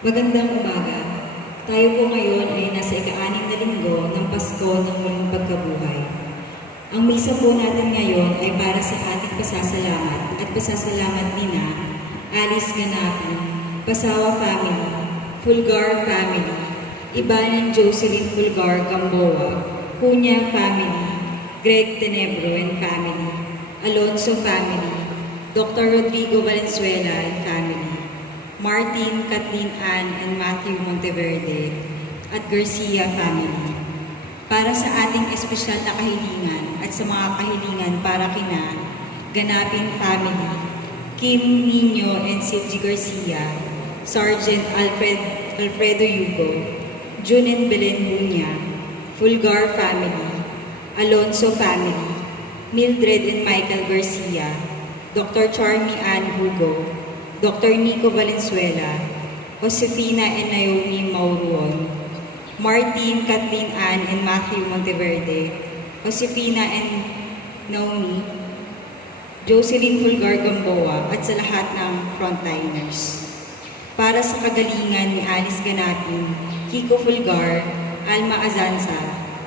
Magandang umaga. Tayo po ngayon ay nasa ika-6 na linggo ng Pasko ng Muling Pagkabuhay. Ang misa po natin ngayon ay para sa ating pasasalamat at pasasalamat nina Alice Ganapin, Pasawa Family, Fulgar Family, Ibanan Jocelyn Fulgar Gamboa, Punya Family, Greg Tenebro and Family, Alonso Family, Dr. Rodrigo Valenzuela and Family, Martin, Kathleen Ann, and Matthew Monteverde, at Garcia Family. Para sa ating espesyal na kahilingan at sa mga kahilingan para kina Ganapin Family, Kim Nino and Silgie Garcia, Sergeant Alfredo Yugo, June and Belen Bunya, Fulgar Family, Alonso Family, Mildred and Michael Garcia, Dr. Charmy Ann Hugo, Dr. Nico Valenzuela, Josefina and Naomi Mauruon, Martin, Kathleen Ann, and Matthew Monteverde, Josefina and Naomi, Jocelyn Fulgar Gamboa, at sa lahat ng frontliners. Para sa kagalingan ni Alice Ganapin, Kiko Fulgar, Alma Azanza,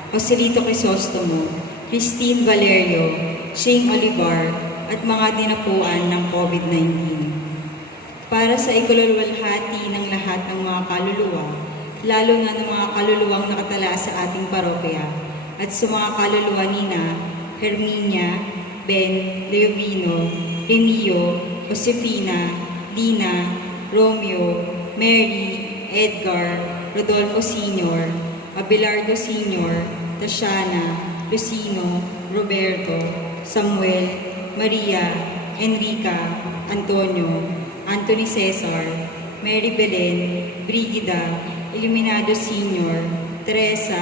Joselito Crisostomo, Christine Valerio, Shane Olivar, at mga dinapuan ng COVID-19. Para sa ikaluluwalhati ng lahat ng mga kaluluwa, lalo na ng mga kaluluwang nakatala sa ating parokya, at sa mga kaluluwa nina Herminia, Ben, Leovino, Remio, Josefina, Dina, Romeo, Mary, Edgar, Rodolfo Sr., Abelardo Sr., Tatiana, Lucino, Roberto, Samuel, Maria, Enrica, Antonio, Anthony Cesar, Mary Belen, Brigida, Iluminado Sr., Teresa,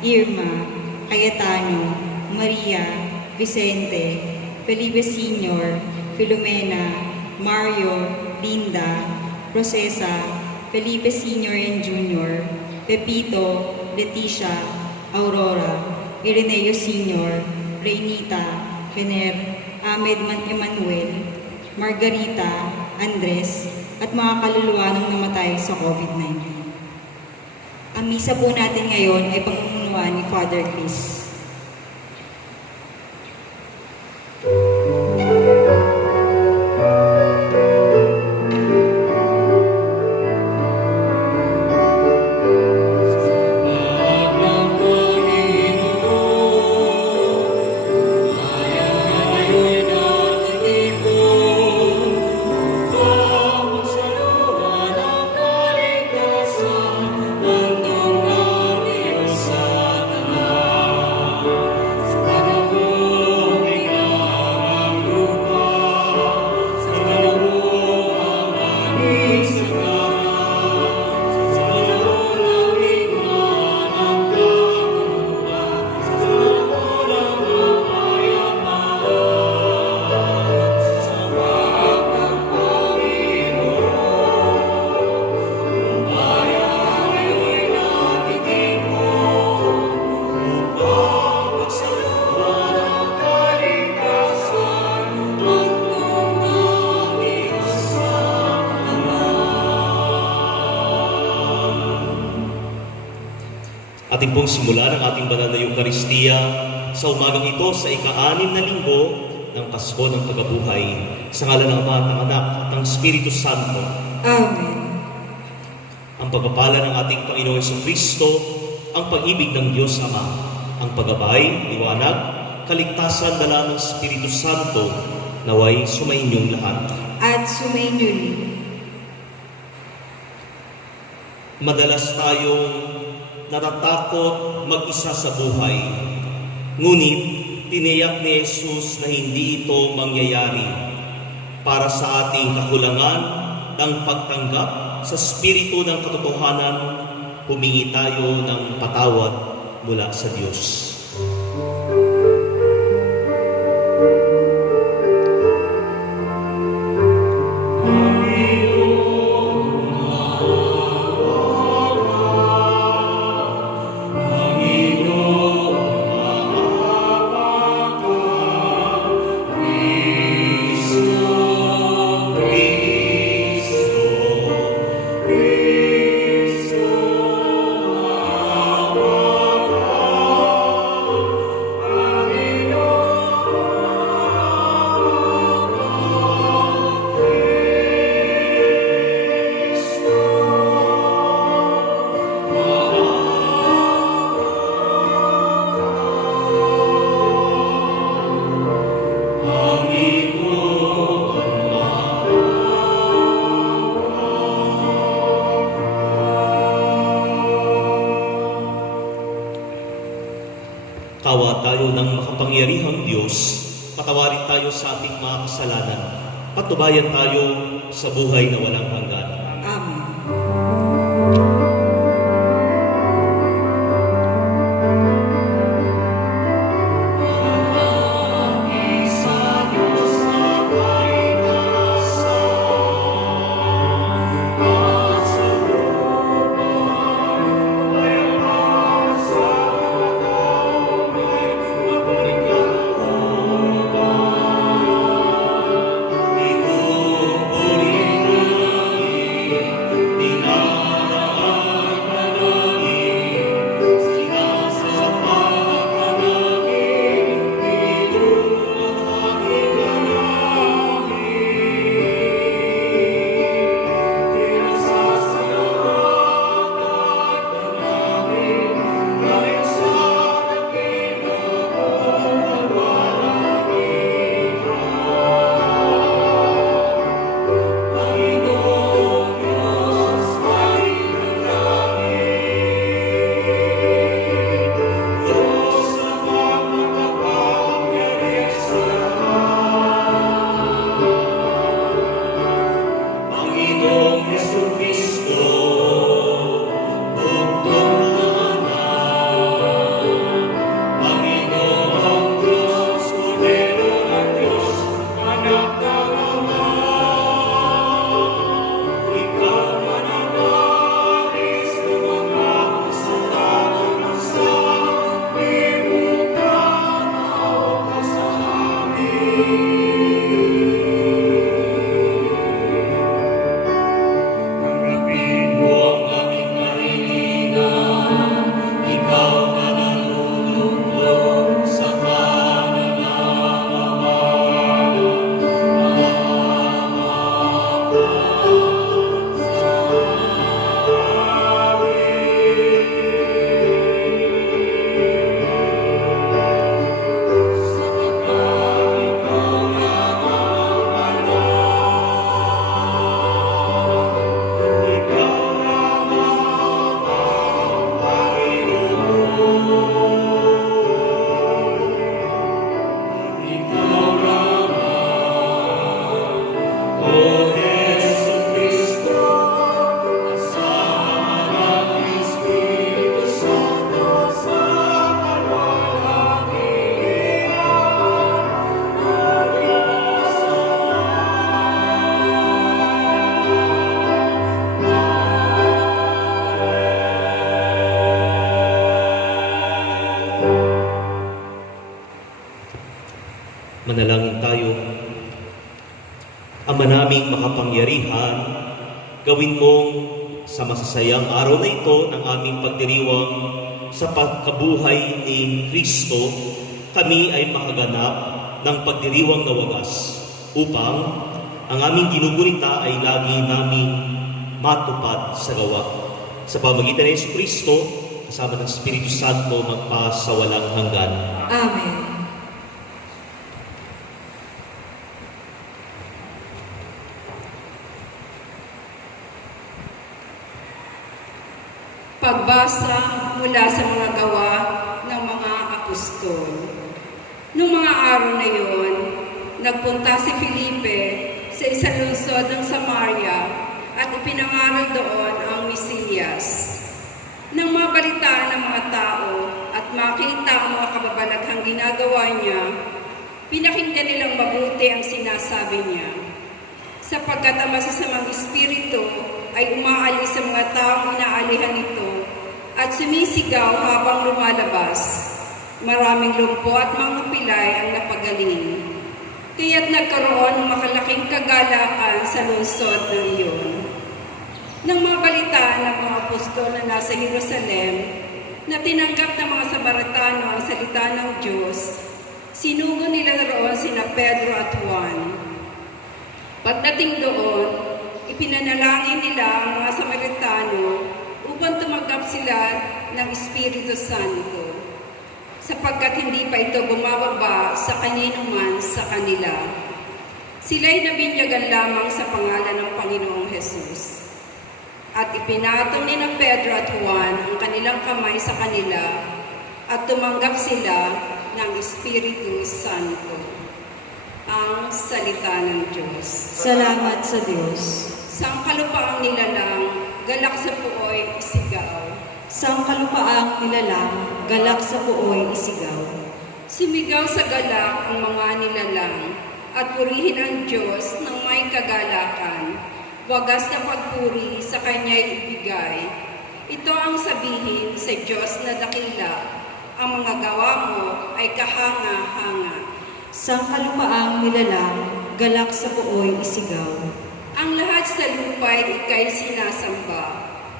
Irma, Cayetano, Maria, Vicente, Felipe Sr., Filomena, Mario, Linda, Rosesa, Felipe Sr. and Jr., Pepito, Leticia, Aurora, Ireneo Sr., Reynita, Hener, Ahmed Emmanuel, Margarita, Andres, at mga kaluluwa nang namatay sa COVID-19. Ang misa po natin ngayon ay pangungunawaan ni Father Chris. Ating pong simulan ang ating banal na Eukaristiya sa umagang ito sa ika-6 na linggo ng Pasko ng Pagkabuhay sa ngalan ng Ama, ng Anak at ng Espiritu Santo. Amen. Ang pagpapala ng ating Panginoong Jesucristo, ang pag-ibig ng Diyos Ama, ang paggabay, liwanag, kaligtasan, dala ng Espiritu Santo, naway sumainyong lahat. At sumainyo rin. Madalas tayong natatakot mag-isa sa buhay. Ngunit, tiniyak ni Jesus na hindi ito mangyayari para sa ating kakulangan ng pagtanggap sa Espiritu ng katotohanan, humingi tayo ng patawad mula sa Diyos. Christ. Kawa tayo ng makapangyarihang Diyos, patawarin tayo sa ating mga kasalanan, patubayan tayo sa buhay na walang hanggan. Amen. Manalangin tayo. Ama naming makapangyarihan, gawin mong sa masasayang araw na ito ng aming pagdiriwang sa pagkabuhay ni Kristo, kami ay makaganap ng pagdiriwang na wagas upang ang aming ginugunita ay lagi naming matupad sa gawa. Sa pamagitan ni Yesu Kristo, kasama ng Espiritu Santo, magpasawalang hanggan. Amen. Pagbasa mula sa mga gawa ng mga apostol. Noong mga araw na iyon, nagpunta si Felipe sa isang lungsod ng Samaria at ipinangaral doon ang Mesiyas. Nang mabalitaan ng mga tao at makita ang mga kababalaghang ginagawa niya, pinakinggan nilang mabuti ang sinasabi niya. Sapagkat ang masasamang espiritu ay umaalis sa mga taong inaalihan nito at sumisigaw habang lumalabas. Maraming lumpo at mga pilay ang napagaling. Kaya't nagkaroon ng makalaking kagalakan sa lungsod ng iyon. Nang mabalitaan ng mga apostol na nasa Jerusalem na tinanggap ng mga Samaritano ang salita ng Diyos, sinugo nila roon sina Pedro at Juan. Pagdating doon, ipinanalangin nila ang mga Samaritano upang tumanggap sila ng Espiritu Santo, sapagkat hindi pa ito bumababa sa kaninuman sa kanila. Sila'y nabinyagan lamang sa pangalan ng Panginoong Jesus. At ipinatong ni na Pedro at Juan ang kanilang kamay sa kanila at tumanggap sila ng Espiritu Santo. Ang salita ng Diyos. Salamat sa Diyos. Sangkalupaang nilalang, galak sa puoy, isigaw. Sangkalupaang nilalang, galak sa puoy isigaw. Sumigaw sa galak ang mga nilalang, at purihin ang Diyos ng may kagalakan. Wagas na pagpuri sa Kanya'y ibigay. Ito ang sabihin sa Diyos na dakila, ang mga gawa mo ay kahanga-hanga. Sangkalupaang nilalang, galak sa puoy isigaw. Ang lahat sa lupa'y ika'y sinasamba.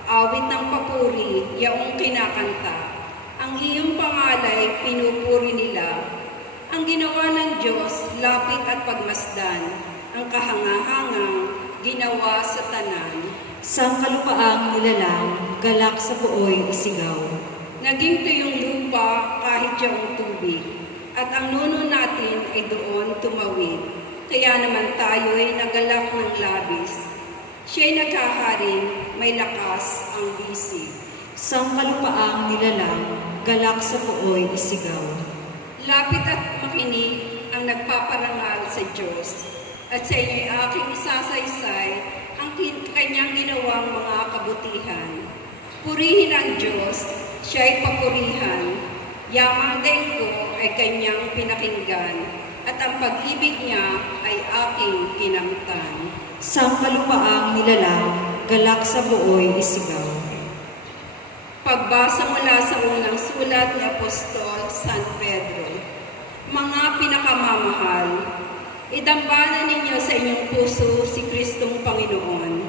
Awit ng papuri, yaong kinakanta. Ang iyong pangalay, pinupuri nila. Ang ginawa ng Diyos, lapit at pagmasdan. Ang kahangahangang ginawa sa tanan. Sangkalupaang nilalang, galak sa puoy isigaw. Naging tuyong lupa kahit yaong tubig. At ang nuno natin ay doon tumawid. Kaya naman tayo'y nagalak ng labis. Siya'y naghaharing, may lakas ang bisig. Sangkalupaang nilalang, galak sa puoy isigaw. Lapit at makinig ang nagpaparangal sa Diyos. At sa inyo'y aking isasaysay ang kanyang ginawang mga kabutihan. Purihin ang Diyos, siya'y papurihan. Yamang daing ko ay kanyang pinakinggan, at ang pag-ibig niya ay aking kinamtan. Sangkalupaang nilalang, galak sa puoy isigaw. Pagbasa mula sa unang sulat ni Apostol San Pedro. Mga pinakamamahal, idambanan ninyo sa inyong puso si Kristong Panginoon.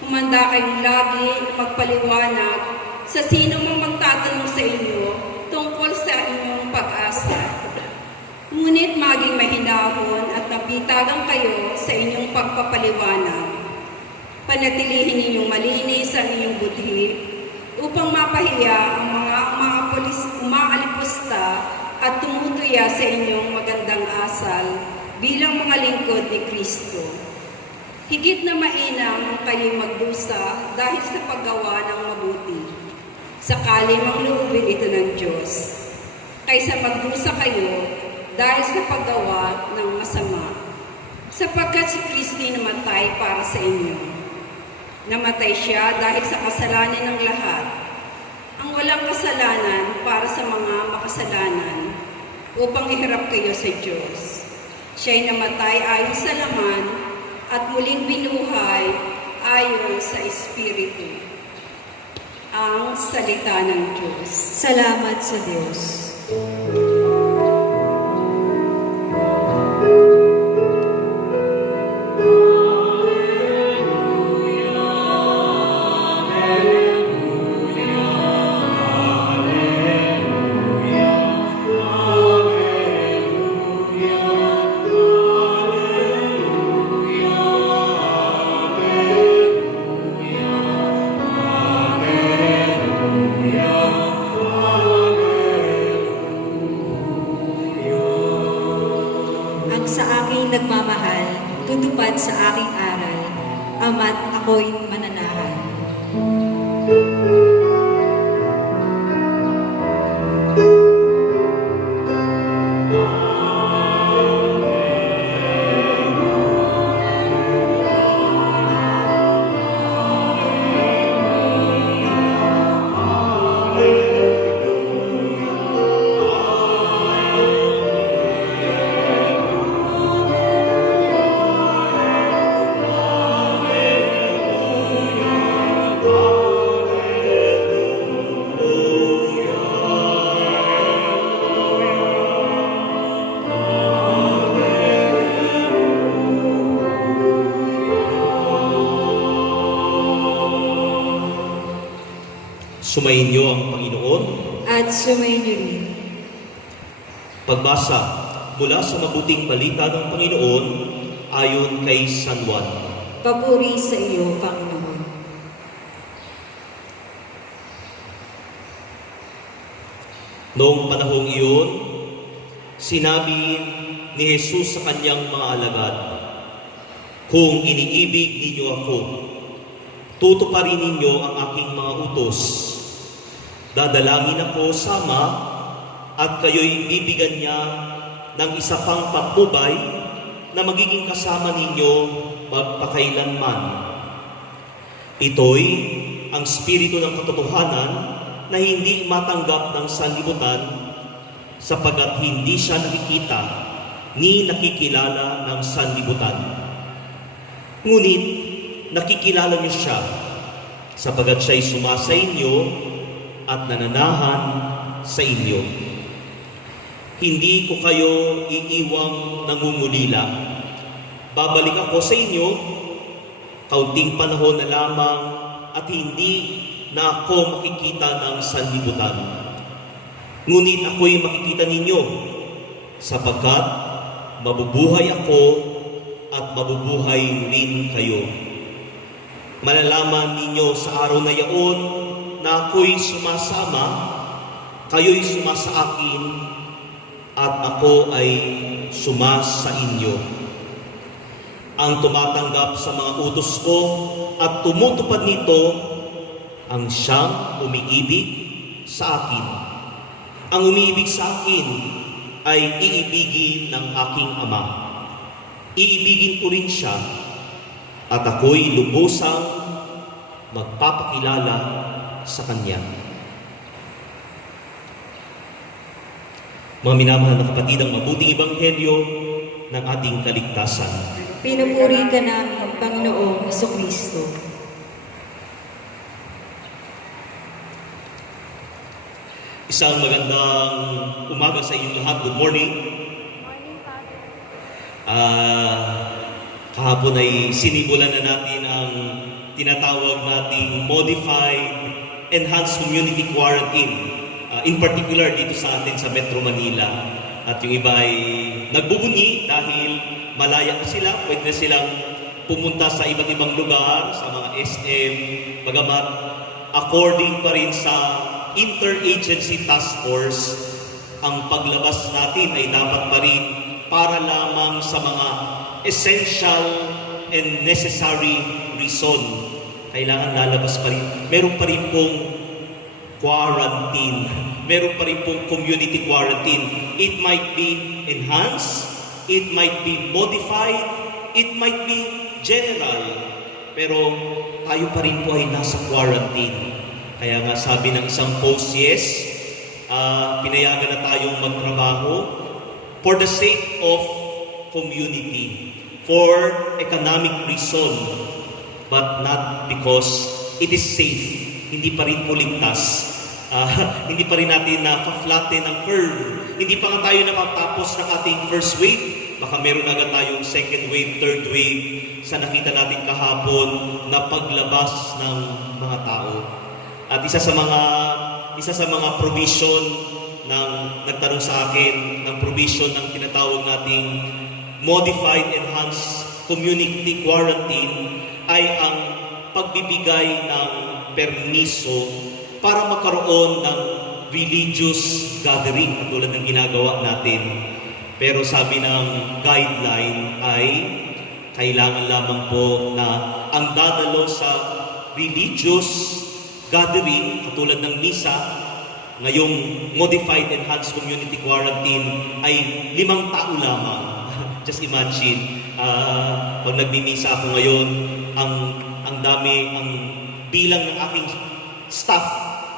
Humanda kayong lagi na magpaliwanag sa sino mang magtatanong sa inyo tungkol sa inyong pag-asa. Ngunit maging mahinahon at nabitagan kayo sa inyong pagpapaliwanag. Panatilihin ninyong malinis ang inyong budhi upang mapahiya ang mga umaalipusta at tumutuya sa inyong magandang asal bilang mga lingkod ni Kristo. Higit na mainam ang kayo'y magdusa dahil sa paggawa ng mabuti. Sakali mang loobin ito ng Diyos, kaysa magdusa kayo dahil sa paggawa ng masama. Sapagkat si Kristo namatay para sa inyo. Namatay siya dahil sa kasalanan ng lahat, ang walang kasalanan para sa mga makasalanan, upang iharap kayo sa Diyos. Siya'y namatay ayon sa laman at muling binuhay ayon sa Espiritu. Ang salita ng Diyos. Salamat sa Diyos. Nagmamahal, tutupad sa aking aral, ama't ako'y mananahan. Sumayin niyo ang Panginoon. At sumayin niyo rin. Pagbasa mula sa mabuting balita ng Panginoon ayon kay San Juan. Papuri sa iyo, Panginoon. Noong panahong iyon, sinabi ni Jesus sa kanyang mga alagad, "Kung iniibig ninyo ako, tutuparin ninyo ang aking mga utos. Dadalangin ako sama at kayo'y bibigyan niya ng isa pang patnubay na magiging kasama ninyo magpakailanman. Ito'y ang spirito ng katotohanan na hindi matanggap ng sanlibutan sapagat hindi siya nakikita ni nakikilala ng sanlibutan. Ngunit nakikilala niyo siya sapagat siya'y sumasa inyo at nananahan sa inyo. Hindi ko kayo iiwang nangungulila. Babalik ako sa inyo, kaunting panahon na lamang at hindi na ako makikita ng sanlibutan. Ngunit ako'y makikita ninyo sapagkat mabubuhay ako at mabubuhay rin kayo. Malalaman ninyo sa araw na yaon na ako'y sumasama, kayo'y sumasa akin, at ako ay sumasa inyo. Ang tumatanggap sa mga utos ko at tumutupad nito, ang siyang umiibig sa akin. Ang umiibig sa akin ay iibigin ng aking Ama. Iibigin ko rin siya at ako'y lubusang magpapakilala sa Kanya. Mga minamahal na kapatid, ang mabuting ebanghelyo ng ating kaligtasan. Pinupuri ka namin, Panginoong Jesucristo. Isang magandang umaga sa inyong lahat. Good morning. Kahapon ay sinimulan na natin ang tinatawag nating Modified Enhanced Community Quarantine. In particular dito sa atin sa Metro Manila. At yung iba ay nagbubunyi dahil malaya na sila, pwede na silang pumunta sa iba't ibang lugar, sa mga SM, bagamat according pa rin sa Interagency Task Force, ang paglabas natin ay dapat pa rin para lamang sa mga essential and necessary reason. Kailangan lalabas pa rin. Meron pa rin pong quarantine. Meron pa rin pong community quarantine. It might be enhanced, it might be modified, it might be general. Pero tayo pa rin po ay nasa quarantine. Kaya nga sabi ng isang post, yes, pinayagan na tayong magtrabaho for the sake of community, for economic reason, but not because it is safe. Hindi pa rin po ligtas. Hindi pa rin natin na-flatten ang curve. Hindi pa nga tayo nakatapos ng ating first wave. Baka meron agad tayong second wave, third wave sa nakita natin kahapon na paglabas ng mga tao. At isa sa mga provision ng nagtanong sa akin, ng provision ng tinatawag nating Modified Enhanced Community Quarantine ay ang pagbibigay ng permiso para magkaroon ng religious gathering katulad ng ginagawa natin. Pero sabi ng guideline ay kailangan lamang po na ang dadalo sa religious gathering katulad ng misa, ngayong Modified Enhanced Community Quarantine ay 5 tao lamang. Just imagine, pag nagmimisa ako ngayon, ang dami, ang bilang ng aking staff,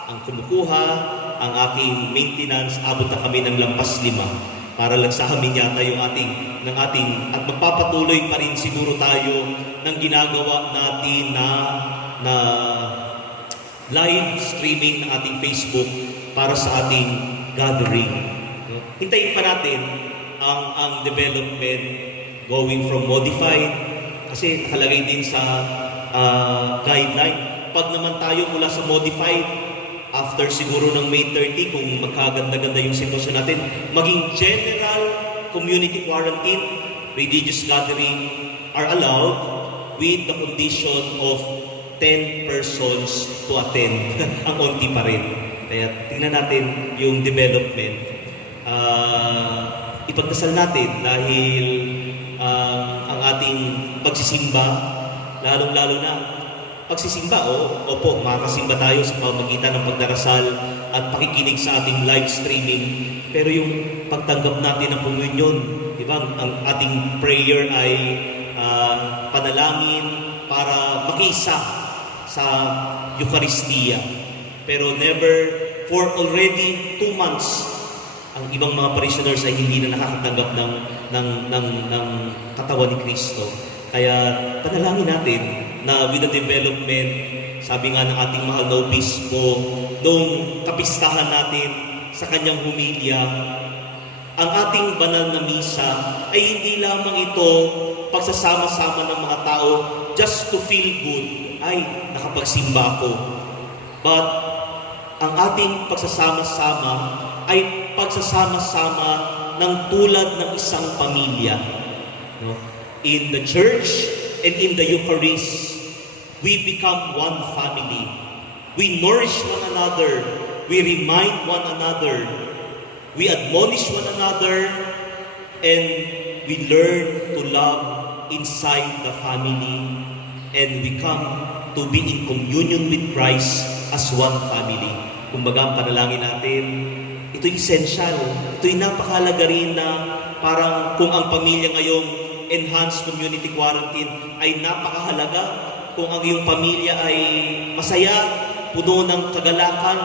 ang kumukuha, ang aking maintenance, abot na kami ng lampas 5 para lang sa amin yata yung ating at magpapatuloy pa rin siguro tayo ng ginagawa natin na live streaming ng ating Facebook para sa ating gathering. Hintayin pa natin ang development going from modified kasi nakalagay din sa guideline. Pag naman tayo mula sa modified, after siguro ng May 30, kung magkaganda-ganda yung sitwasyon natin, maging general community quarantine, religious gathering are allowed with the condition of 10 persons to attend. Ang onti pa rin. Kaya tingnan natin yung development. Ipagdasal natin dahil ang ating pagsisimba, lalong-lalo na pagsisimba, opo, makakasimba tayo sa pamamagitan ng pagdarasal at pakikinig sa ating live streaming. Pero yung pagtanggap natin ng komunyon, di ba? Ang ating prayer ay panalangin para makiisa sa Eucharistia. Pero never, for already 2 months, ang ibang mga parishioners ay hindi na nakakatanggap ng katawan ni Kristo. Kaya panalangin natin na with the development, sabi nga ng ating mahal na obispo, noong kapistahan natin sa kanyang humilya, ang ating banal na misa ay hindi lamang ito pagsasama-sama ng mga tao just to feel good, ay nakapagsimba ako. But ang ating pagsasama-sama ay pagsasama-sama ng tulad ng isang pamilya. No? In the church and in the Eucharist, we become one family. We nourish one another. We remind one another. We admonish one another. And we learn to love inside the family. And we come to be in communion with Christ as one family. Kumbaga, ang panalangin natin, ito'y essential. Ito'y napakahalaga rin na parang kung ang pamilya ngayong enhanced community quarantine ay napakahalaga, kung ang iyong pamilya ay masaya, puno ng kagalakan,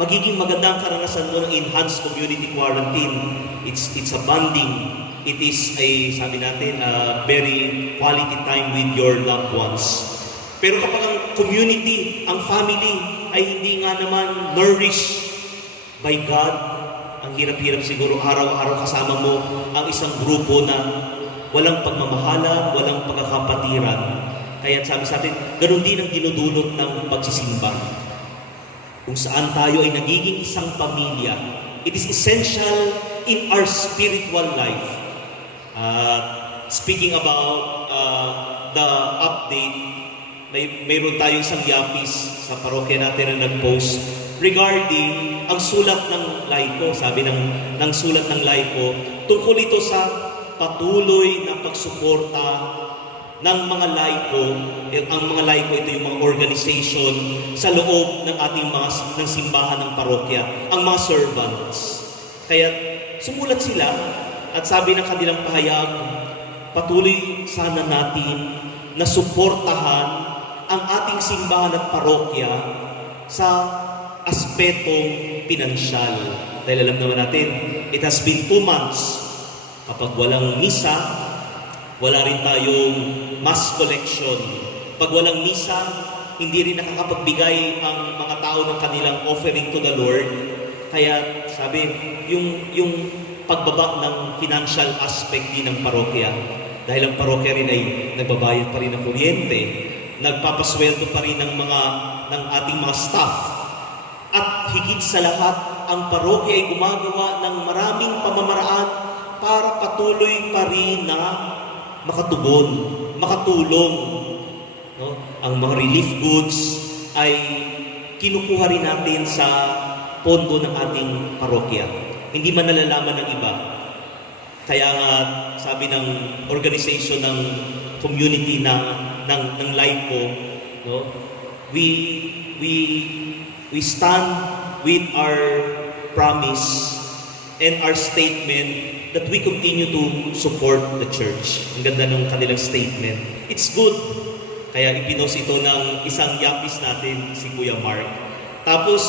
magiging magandang karanasan mo ng enhanced community quarantine. It's a bonding. It is a, sabi natin, a very quality time with your loved ones. Pero kapag ang community, ang family, ay hindi nga naman nourished by God, ang hirap-hirap siguro araw-araw kasama mo ang isang grupo na walang pagmamahalan, walang pagkakapatiran. Kaya sabi sa atin, ganun din ang dinudulot ng pagsisimba. Kung saan tayo ay nagiging isang pamilya, it is essential in our spiritual life. Speaking about the update, mayroon tayo isang yapis sa parokya natin na nag-post regarding ang sulat ng laiko. Sabi ng sulat ng laiko, tungkol ito sa patuloy na pagsuporta ng mga laiko. Ang mga laiko, ito yung mga organization sa loob ng ating ng simbahan ng parokya, ang mga servants. Kaya sumulat sila at sabi ng kanilang pahayag, patuloy sana natin na suportahan ang ating simbahan at parokya sa aspetong pinansyal. Dahil alam naman natin, it has been 2 months. Kapag walang misa, wala rin tayong mass collection. Pag walang misa, hindi rin nakakapagbigay ang mga tao ng kanilang offering to the Lord. Kaya sabi, yung pagbaba ng financial aspect din ng parokya. Dahil ang parokya rin ay nagbabayad pa rin ng kuryente, nagpapasweldo pa rin ng ating mga staff. At higit sa lahat, ang parokya ay gumagawa ng maraming pamamaraan para patuloy pa rin na makatugon, makatulong. No? Ang mga relief goods ay kinukuha rin natin sa pondo ng ating parokya. Hindi man nalalaman ng iba. Kaya nga, sabi ng organization ng community ng LIPO, no? We stand with our promise and our statement that we continue to support the church. Ang ganda ng kanilang statement. It's good. Kaya ipinost ito ng isang yapis natin, si Kuya Mark. Tapos,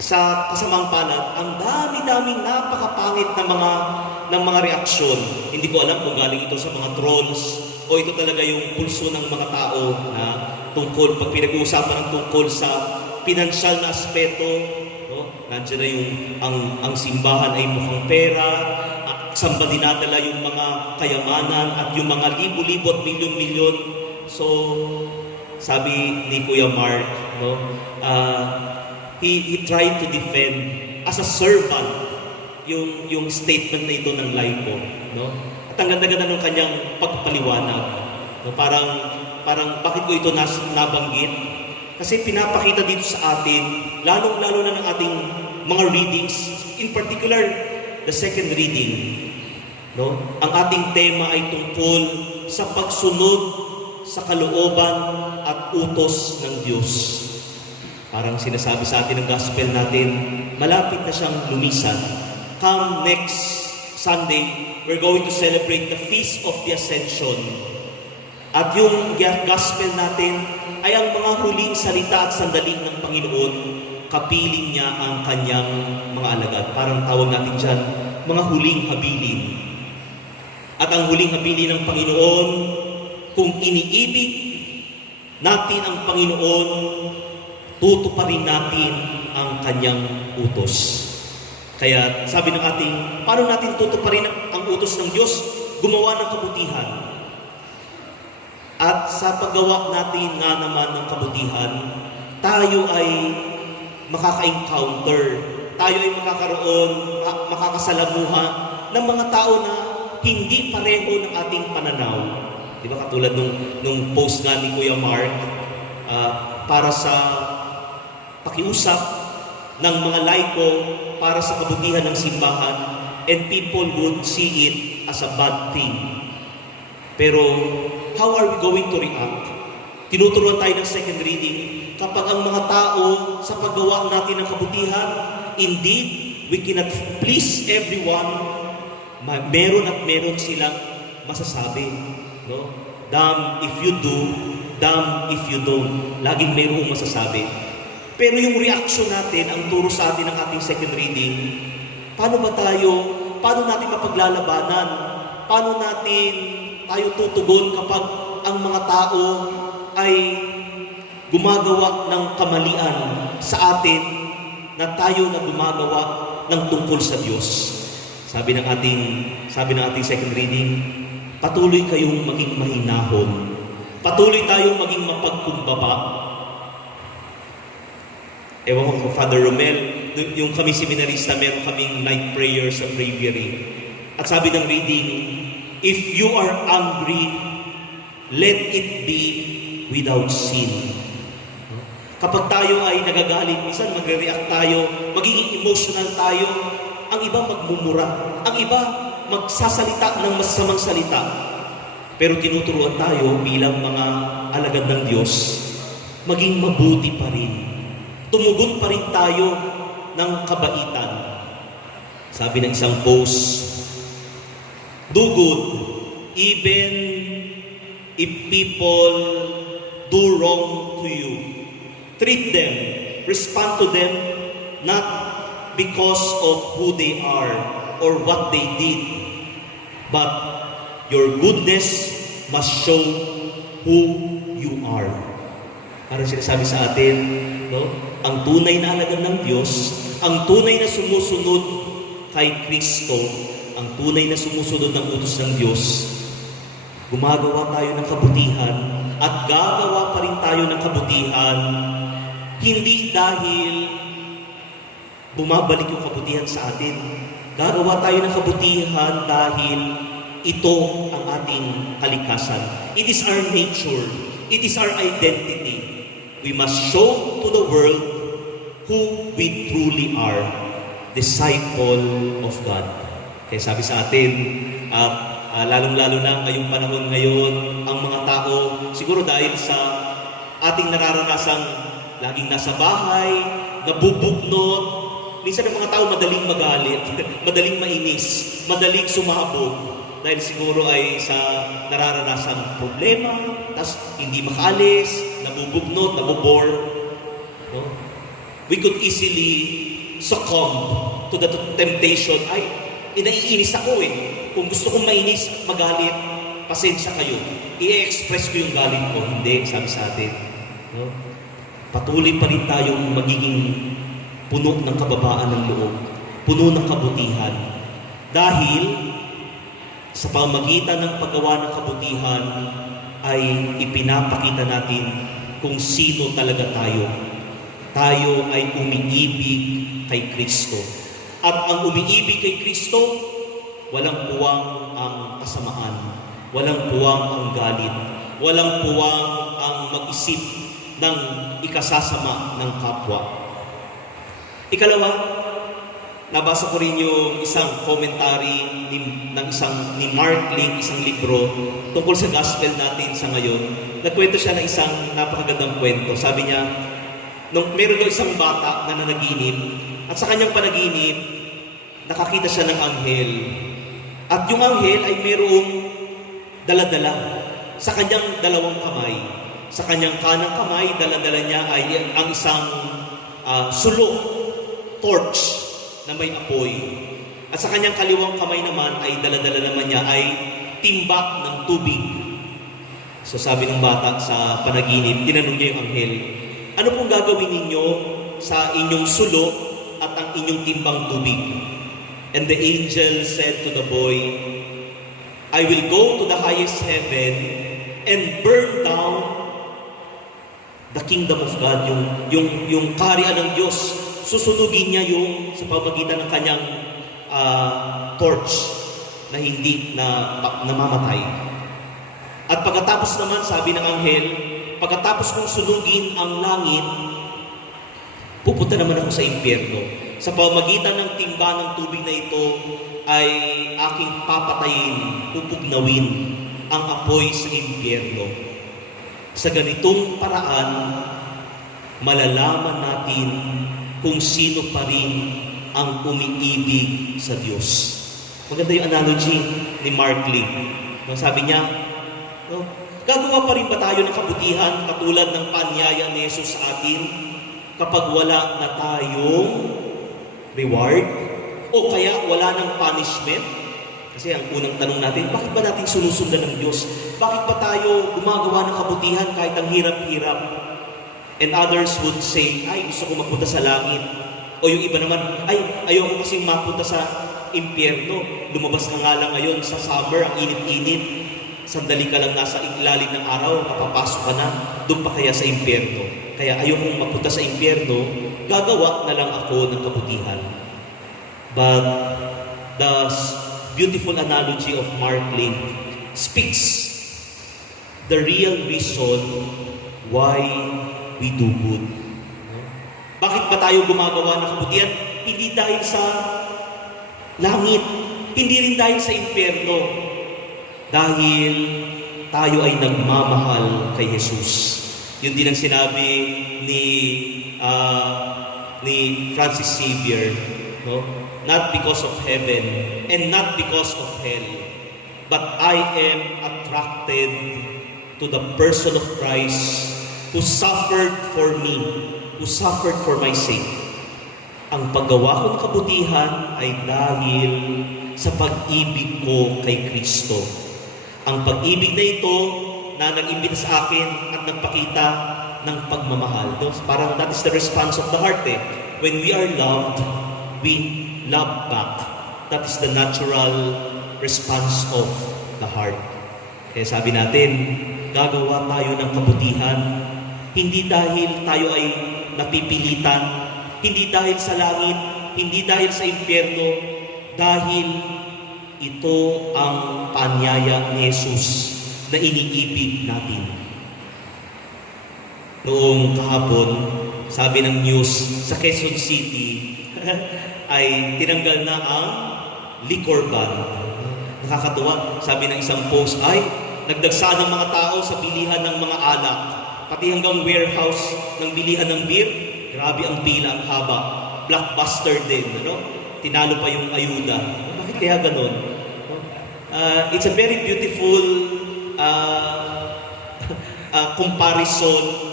sa kasamang palad, ang dami-daming napakapangit ng mga reaksyon. Hindi ko alam kung galing ito sa mga trolls o ito talaga yung pulso ng mga tao na tungkol, pag pinag-uusapan ng tungkol sa pinansyal na aspeto, no? Nandiyan na yung ang simbahan ay mukhang pera, saan ba dinadala yung mga kayamanan at yung mga libo-libo at milyon-milyon. So, sabi ni Kuya Mark, no? He tried to defend as a servant yung statement na ito ng LIPO, no? At ang ganda-ganda ng kanyang pagpaliwanag. No? Parang bakit ko ito nabanggit? Kasi pinapakita dito sa atin, lalong-lalo na ng ating mga readings, in particular, the second reading. No? Ang ating tema ay tungkol sa pagsunod sa kalooban at utos ng Diyos. Parang sinasabi sa atin ng gospel natin, malapit na siyang lumisan. Come next Sunday, we're going to celebrate the Feast of the Ascension. At yung gospel natin ay ang mga huling salita at sandali ng Panginoon, kapiling niya ang kanyang mga alagad. Parang tawag natin dyan, mga huling habilin. At ang huling habilin ng Panginoon, kung iniibig natin ang Panginoon, tutuparin natin ang kanyang utos. Kaya sabi ng ating, paano natin tutuparin ang utos ng Diyos? Gumawa ng kabutihan. At sa paggawa natin nga naman ng kabutihan, tayo ay makaka-encounter, tayo ay makakasalamuha ng mga tao na hindi pareho ng ating pananaw. Di ba katulad nung post nga ni Kuya Mark, para sa pakiusap ng mga laiko para sa kabutihan ng simbahan, and people would see it as a bad thing. Pero how are we going to react? Tinuturuan tayo ng second reading, kapag ang mga tao sa paggawa natin ng kabutihan, indeed, we cannot please everyone, meron at meron silang masasabi. No? Damn if you do, damn if you don't. Laging mayroong masasabi. Pero yung reaction natin, ang turo sa atin ng ating second reading, paano natin mapaglalabanan? Paano natin tayo tutugon kapag ang mga tao ay gumagawa ng kamalian sa atin na tayo na gumagawa ng tungkol sa Diyos? Sabi ng ating second reading, patuloy kayong maging mahinahon. Patuloy tayong maging mapagkumbaba. Ewan ko, Father Romel, yung kami seminarista, meron kaming night prayer sa breviary. At sabi ng reading, if you are angry, let it be without sin. Kapag tayo ay nagagalit, minsan magre-react tayo, magiging emotional tayo, ang iba magmumura, ang iba magsasalita ng masasamang salita. Pero tinuturuan tayo bilang mga alagad ng Diyos, maging mabuti pa rin. Tumugon pa rin tayo ng kabaitan. Sabi ng isang post, do good even if people do wrong to you. Treat them, respond to them, not because of who they are or what they did, but your goodness must show who you are. Parang sinasabi sa atin, no? Ang tunay na alagad ng Diyos, ang tunay na sumusunod kay Kristo, ang tunay na sumusunod ng utos ng Diyos, gumagawa tayo ng kabutihan at gagawa pa rin tayo ng kabutihan, hindi dahil bumabalik yung kabutihan sa atin. Gagawa tayo ng kabutihan dahil ito ang ating kalikasan. It is our nature. It is our identity. We must show to the world who we truly are, disciple of God. Kaya sabi sa atin, lalong-lalo na ngayong panahon ngayon, ang mga tao, siguro dahil sa ating nararanasang laging nasa bahay, nabubugnot, minsan ang mga tao madaling magalit, madaling mainis, madaling sumabog, dahil siguro ay sa nararanasang problema, tas hindi makaalis, nabubugnot, nabubor. No? We could easily succumb to the temptation. Ay, naiinis ako eh. Kung gusto kong mainis, magalit, pasensya kayo. I-express ko yung galit ko. Hindi, sabi sa atin. No? Patuloy pa rin tayong magiging puno ng kababaan ng loob, puno ng kabutihan. Dahil sa pamagitan ng paggawa ng kabutihan ay ipinapakita natin kung sino talaga tayo. Tayo ay umiibig kay Kristo. At ang umiibig kay Kristo, walang puwang ang kasamaan, walang puwang ang galit, walang puwang ang mag-isip ng ikasasama ng kapwa. Ikalawa, nabasa ko rin yung isang commentary ni Mark Link, isang libro tungkol sa gospel natin sa ngayon. Nagkwento siya ng isang napakagandang kwento. Sabi niya, meron daw isang bata na nanaginip, at sa kanyang panaginip, nakakita siya ng anghel. At yung anghel ay mayroong dala-dala sa kanyang dalawang kamay. Sa kanyang kanang kamay, dala-dala niya ay ang isang sulo, torch na may apoy. At sa kanyang kaliwang kamay naman ay dala-dala naman niya ay timba ng tubig. So sabi ng bata sa panaginip, tinanong niya yung anghel, ano pong gagawin ninyo sa inyong sulo at ang inyong timbang tubig? And the angel said to the boy, I will go to the highest heaven and burn down the kingdom of God, yung kaharian ng Diyos. Susunugin niya yung sa pamagitan ng kanyang torch na hindi namamatay. At pagkatapos naman, sabi ng anghel, pagkatapos kong sunugin ang langit, pupunta naman ako sa impyerno. Sa pamagitan ng timba ng tubig na ito ay aking papatayin, pupugnawin ang apoy sa impyerno. Sa ganitong paraan, malalaman natin kung sino pa rin ang umiibig sa Diyos. Maganda yung analogy ni Mark Lee. Sabi niya, gagawa pa rin ba tayo ng kabutihan katulad ng panyaya ni Jesus sa atin kapag wala na tayong reward? O kaya wala ng punishment? Kasi ang unang tanong natin, bakit ba natin sinusundan ng Diyos? Bakit ba tayo gumagawa ng kabutihan kahit ang hirap-hirap? And others would say, ay, gusto ko mapunta sa langit. O yung iba naman, ay, ayoko kasing mapunta sa impyerno. Lumabas na nga lang ngayon sa summer, ang init-init. Sandali ka lang nasa ilalim ng araw, mapapasok ka na, doon pa kaya sa impyerno. Kaya ayokong mapunta sa impyerno, gagawa na lang ako ng kabutihan. But the beautiful analogy of Mark Link speaks the real reason why we do good. Bakit ba tayo gumagawa ng kabutihan? Hindi dahil sa langit, hindi rin dahil sa impyerno, dahil tayo ay nagmamahal kay Jesus. Yun din ang sinabi ni Francis Xavier, no? Not because of heaven and not because of hell, but I am attracted to the person of Christ who suffered for me, who suffered for my sake. Ang paggawa ko ng kabutihan ay dahil sa pag-ibig ko kay Kristo. Ang pag-ibig na ito na nag-imbita sa akin at nagpakita ng pagmamahal. Parang that is the response of the heart. When we are loved, we love back. That is the natural response of the heart. Kaya sabi natin, gagawa tayo ng kabutihan, hindi dahil tayo ay napipilitan, hindi dahil sa langit, hindi dahil sa impyerno, dahil ito ang panyaya ni Jesus na iniibig natin. Noong kahapon, sabi ng news sa Quezon City, ay tinanggal na ang liquor ban. Nakakatuwa, sabi ng isang post, ay nagdagsaan ng mga tao sa bilihan ng mga alak, pati hanggang warehouse ng bilihan ng beer. Grabe ang pila, ang haba. Blockbuster din, tinalo pa yung ayuda. Bakit kaya ganon? It's a very beautiful comparison.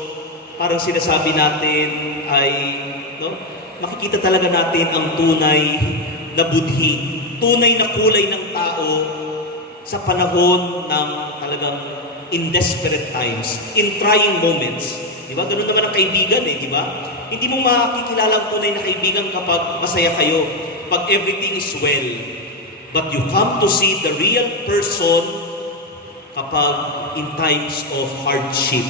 Parang sinasabi natin ay, makikita talaga natin ang tunay na budhi, tunay na kulay ng tao sa panahon ng talagang in desperate times, in trying moments. Di ba? Ganun naman ang kaibigan di ba? Hindi mo makikilala ang tunay na kaibigan kapag masaya kayo, pag everything is well. But you come to see the real person kapag in times of hardship.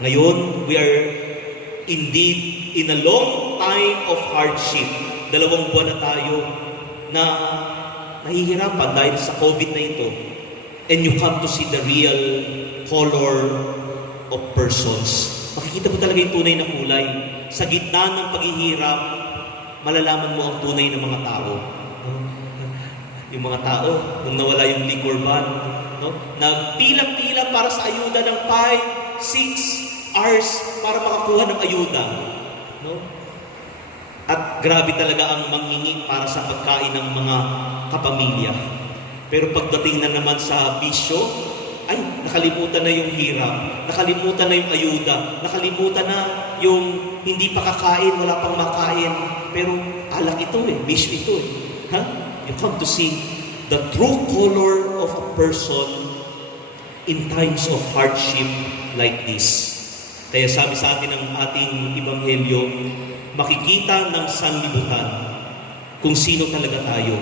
Ngayon, we are indeed in a long time of hardship. 2 buwan na tayo na nahihirapan dahil sa COVID na ito. And you come to see the real color of persons. Makikita mo talaga yung tunay na kulay. Sa gitna ng paghihirap, malalaman mo ang tunay na mga tao. Yung mga tao, nung nawala yung liquor ban, nagpila-pila para sa ayuda ng 5, 6 hours para makakuha ng ayuda. No? At grabe talaga ang manghingi para sa pagkain ng mga kapamilya. Pero pagdating na naman sa bisyo, ay, nakalimutan na yung hirap, nakalimutan na yung ayuda, nakalimutan na yung hindi pa kakain, wala pang makain. Pero alak ito bisyo ito Huh? You come to see the true color of a person in times of hardship like this. Kaya sabi sa atin ng ating Ebanghelyo, makikita ng sanlibutan kung sino talaga tayo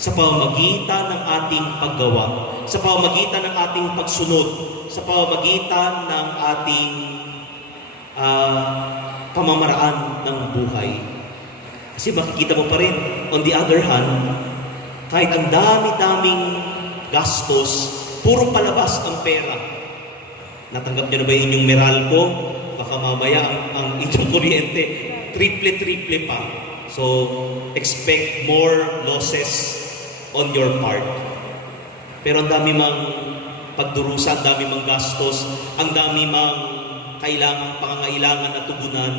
sa pamamagitan ng ating paggawa, sa pamamagitan ng ating pagsunod, sa pamamagitan ng ating pamamaraan ng buhay. Kasi makikita mo pa rin, on the other hand, kahit ang dami-daming gastos, puro palabas ang pera. Natanggap niyo na ba yung inyong Meralco? Baka mamaya ang inyong kuryente, triple pa. So, expect more losses on your part. Pero ang dami mang pagdurusa, ang dami mang gastos, ang dami mang pangangailangan na tugunan,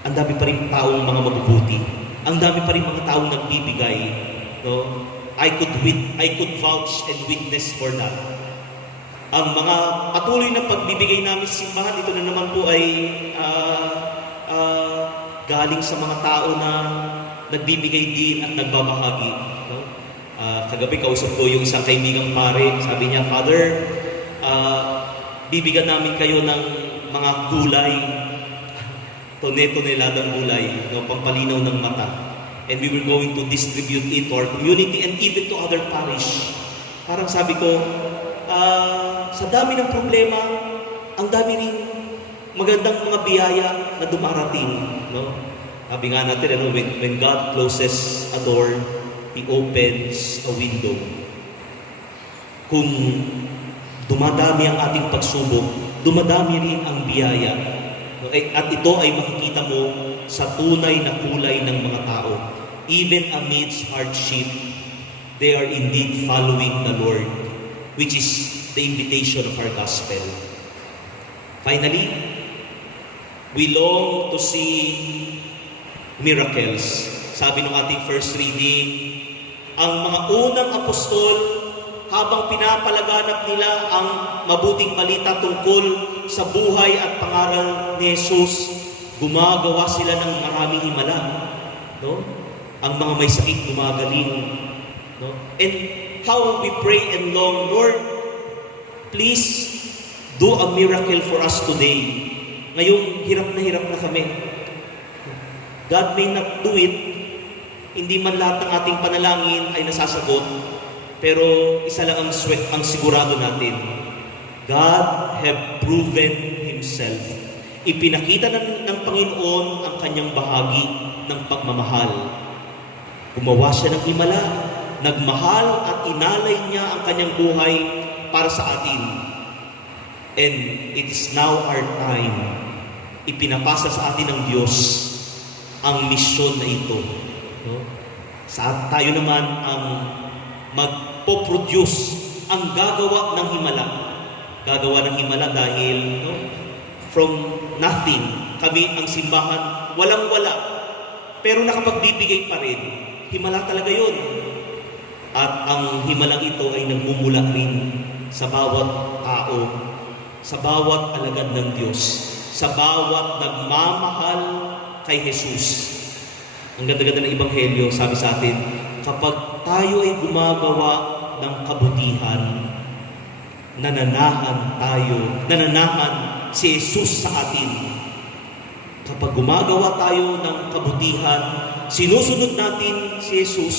ang dami pa rin taong mga mabubuti. Ang dami pa rin mga taong nagbibigay. No? I could vouch and witness for that. Ang mga patuloy na pagbibigay namin sa simbahan, ito na naman po ay galing sa mga tao na nagbibigay din at nagbabahagi. No? Kagabi kausap ko yung isang kaibigang pare, sabi niya, Father, bibigyan namin kayo ng mga gulay, toneladang gulay, no, pampalinaw ng mata. And we were going to distribute it to our community and even to other parish. Parang sabi ko, sa dami ng problema, ang dami rin magandang mga biyaya na dumarating. No? Sabi nga natin, when God closes a door, He opens a window. Kung dumadami ang ating pagsubok, dumadami rin ang biyaya. At ito ay makikita mo sa tunay na kulay ng mga tao. Even amidst hardship, they are indeed following the Lord, which is the invitation of our gospel. Finally, we long to see miracles. Sabi ng ating first reading, ang mga unang apostol, habang pinapalaganap nila ang mabuting balita tungkol sa buhay at pangaral ni Jesus, gumagawa sila ng maraming himala. No? Ang mga may sakit gumagaling. No? And how we pray and long, Lord, please do a miracle for us today. Ngayong hirap na kami. God may not do it. Hindi man lahat ng ating panalangin ay nasasagot. Pero isa lang ang sigurado natin. God have proven Himself. Ipinakita ng Panginoon ang kanyang bahagi ng pagmamahal. Gumawa siya ng himala, nagmahal at inalay niya ang kanyang buhay para sa atin. And it is now our time. Ipinapasa sa atin ng Diyos ang misyon na ito. No? Tayo naman ang magpo-produce, ang gagawa ng himala. Gagawa ng himala dahil from nothing, kami ang simbahan, walang-wala. Pero nakapagbibigay pa rin. Himala talaga yun. At ang himalang ito ay nagmumula rin sa bawat tao, sa bawat alagad ng Diyos, sa bawat nagmamahal kay Jesus. Ang ganda-ganda ng Ebanghelyo, sabi sa atin, kapag tayo ay gumagawa ng kabutihan, nananahan si Jesus sa atin. Kapag gumagawa tayo ng kabutihan, sinusunod natin si Jesus,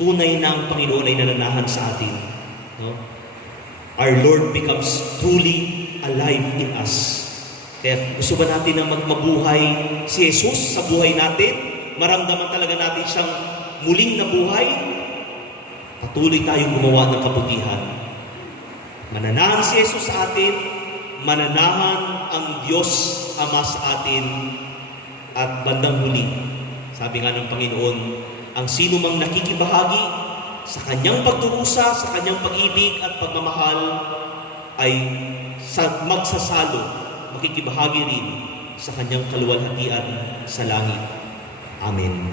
tunay na ang Panginoon ay nananahan sa atin. No? Our Lord becomes truly alive in us. Kaya gusto ba natin na mabuhay si Jesus sa buhay natin? Maramdaman talaga natin siyang muling nabuhay? Patuloy tayong gumawa ng kabutihan. Mananahan si Jesus sa atin, mananahan ang Diyos Ama sa atin, at bandang huli, sabi nga ng Panginoon, ang sino mang nakikibahagi sa kanyang pagdurusa, sa kanyang pag-ibig at pagmamahal, ay magsasalo, makikibahagi rin sa kanyang kaluwalhatian sa langit. Amen.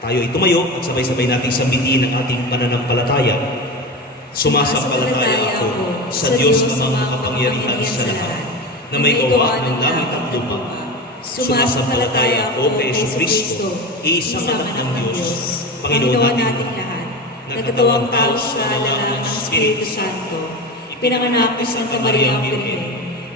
Tayo ay tumayo at sabay-sabay nating sambitin ang ating pananampalataya. Sumasampalataya ako sa Diyos na makapangyarihan sa lahat, na may gawa ng langit at lupa. Sumasampalataya ako kay Jesucristo, iisang anak ng Diyos, Panginoon nating lahat, nagkatawang tao sa alaala ng Espiritu Santo, pinanganak ni Santa Maria Virgen,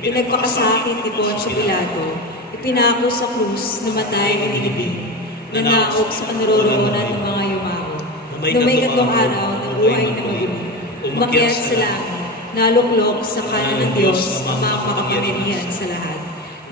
pinagpakasakit ni Poncio Pilato, ipinako sa krus, namatay at inibig, nanaog sa kanaroroonan ng mga yumao, na may tatlong araw na buhay na maguli, umakyat sa langit, naluklok sa kanan ng Diyos ang mga makapangyarihan sa lahat.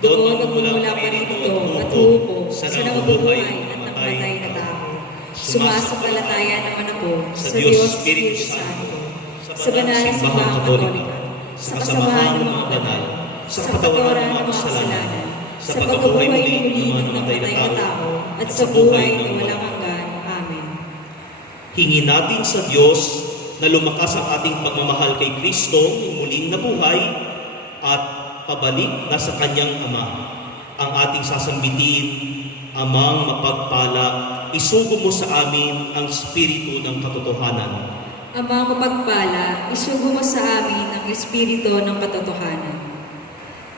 Doon nagmumula pa rin ito at uupo sa nabubuhay at namatay na tao. Sumasampalataya naman ako sa Diyos Espiritu Santo, sa banal na simbahang Katolika, sa kasamahan ng mga banal, sa kapatawaran ng mga kasalanan, sa pagkabuhay muli ng mga namatay na tao, at sa buhay na walang hanggan. Amen. Hingin natin sa Diyos na lumakas ang ating pagmamahal kay Kristo muling nabuhay at pabalik na sa kanyang Ama. Ang ating sasambitin, Amang mapagpala, isugo mo sa amin ang Espiritu ng katotohanan. Amang mapagpala, isugo mo sa amin ang Espiritu ng katotohanan.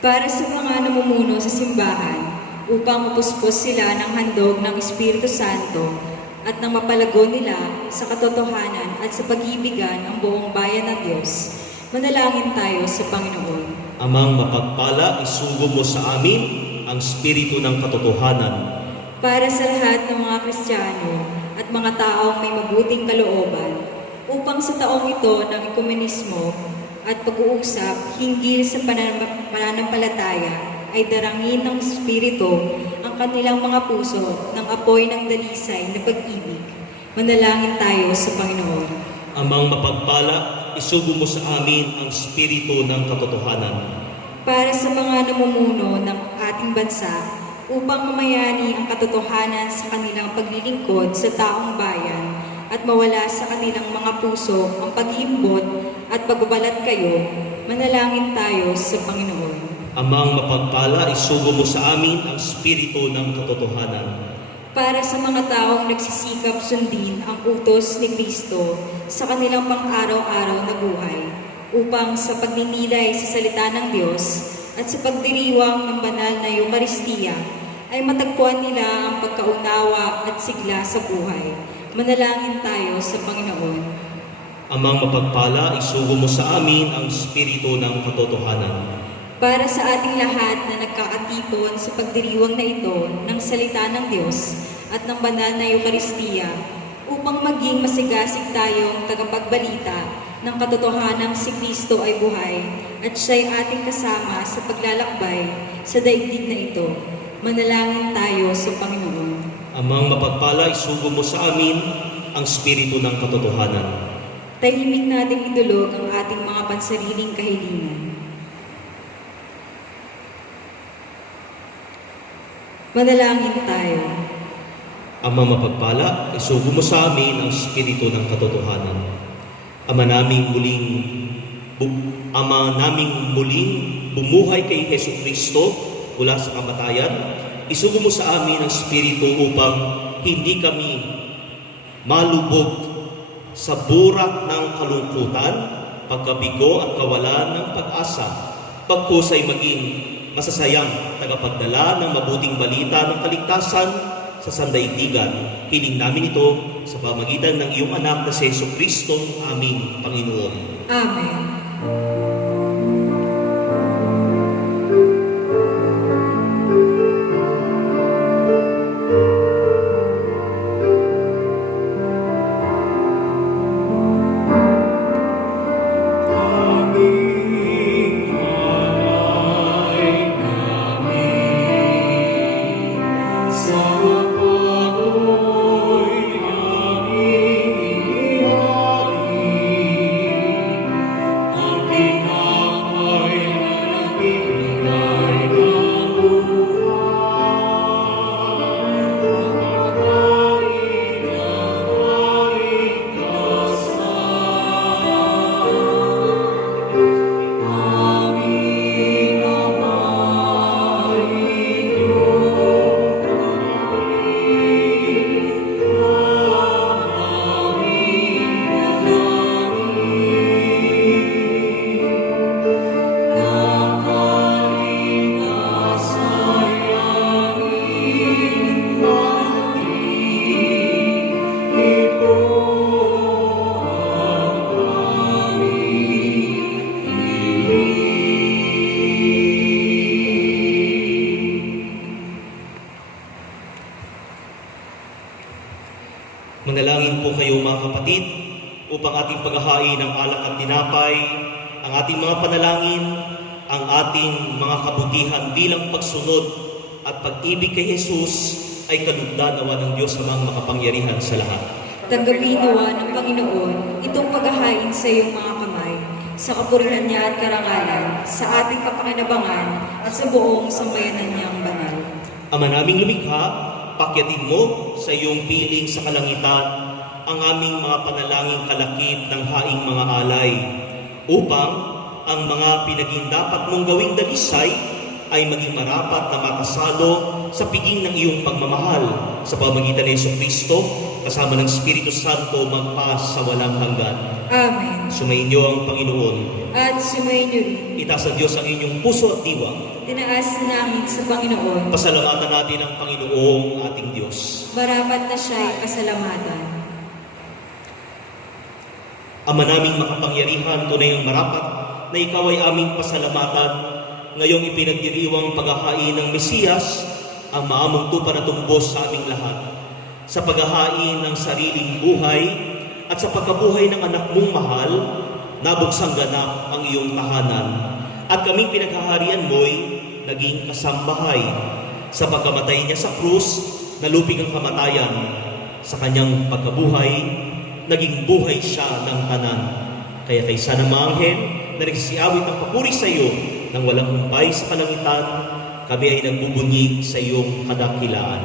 Para sa mga namumuno sa simbahan, upang mapuspos sila ng handog ng Espiritu Santo at nang mapalago nila sa katotohanan at sa pag-ibigan ang buong bayan ng Diyos, manalangin tayo sa Panginoon. Amang mapagpala, isugo mo sa amin ang Espiritu ng katotohanan. Para sa lahat ng mga Kristiyano at mga taong may mabuting kalooban, upang sa taong ito ng ekumenismo at pag-uusap hinggil sa pananampalataya ay darangin ng Espiritu ang kanilang mga puso ng apoy ng dalisay na pag-ibig. Manalangin tayo sa Panginoon. Amang mapagpala, isugo mo sa amin ang Espiritu ng katotohanan. Para sa mga namumuno ng ating bansa, upang mamayani ang katotohanan sa kanilang paglilingkod sa taong bayan at mawala sa kanilang mga puso ang paghimbot at pagbabalat kayo, manalangin tayo sa Panginoon. Amang mapagpala, isugo mo sa amin ang Espiritu ng katotohanan. Para sa mga taong nagsisikap sundin ang utos ni Kristo sa kanilang pang-araw-araw na buhay, upang sa pagninilay sa salita ng Diyos at sa pagdiriwang ng banal na Eucharistia ay matagpuan nila ang pagkaunawa at sigla sa buhay. Manalangin tayo sa Panginoon. Amang mapagpala, isugo mo sa amin ang Espiritu ng katotohanan. Para sa ating lahat na nagkakatipon sa pagdiriwang na ito ng salita ng Diyos at ng banal na Eucharistia, upang maging masigasig tayong tagapagbalita ng katotohanang si Kristo ay buhay at siya'y ating kasama sa paglalakbay sa daigdig na ito. Manalangin tayo sa Panginoon. Amang mapagpala, isugo mo sa amin ang Espiritu ng katotohanan. Tahimik nating idulog ang ating mga pansariling kahilingan. Manalangin tayo. Amang mapagpala, isugo mo sa amin ang Espiritu ng katotohanan. Ama naming muling bumuhay kay Jesucristo mula sa kamatayan, isugo mo sa amin ang Espiritu upang hindi kami malubog sa burak ng kalungkutan, pagkabigo at kawalan ng pag-asa, pagkus ay maging masasayang tagapagdala ng mabuting balita ng kaligtasan sa sandaigdigan. Hiling namin ito sa pamagitan ng iyong anak na si Jesucristo, aming Panginoon. Amen. Amen. Manalangin po kayo mga kapatid upang ating paghahain ng alak at tinapay, ang ating mga panalangin, ang ating mga kabutihan bilang pagsunod at pag-ibig kay Jesus ay kalugdan nawa ng Diyos amang makapangyarihan sa lahat. Tanggapin nawa ng Panginoon itong paghahain sa iyong mga kamay, sa kapurihan niya at karangalan, sa ating kapakinabangan at sa buong sambayanan niyang banal. Ama naming lumikha, pakyatin mo sa iyong piling sa kalangitan ang aming mga panalangin kalakip ng haing mga alay, upang ang mga pinaging dapat mong gawing dalisay ay maging marapat na makasalo sa piging ng iyong pagmamahal sa pamamagitan ni Jesucristo kasama ng Espiritu Santo magpas sa walang hanggan. Amen. Sumainyo ang Panginoon. At sumayin niyo rin. Itaas sa Diyos ang inyong puso at diwa. Tinaas namin sa Panginoon. Pasalamatan natin ang Panginoong ating Diyos. Marapat na siya'y pasalamatan. Ama naming makapangyarihan, tunay ang marapat na ikaw ay aming pasalamatan. Ngayong ipinagdiriwang paghahain ng Mesiyas, ang maamong tupa na tumbos sa aming lahat. Sa paghahain ng sariling buhay at sa pagkabuhay ng anak mong mahal, nabuksang ganap ang iyong tahanan. At kaming pinaghaharian mo'y naging kasambahay. Sa pagkamatay niya sa krus, nalupig ang kamatayan. Sa kanyang pagkabuhay, naging buhay siya ng tanan. Kaya kaysa ng mga anghel na nagsisiawit ng papuri sa iyo nang walang humpay sa kalangitan, kami ay nagbubunyi sa iyong kadakilaan.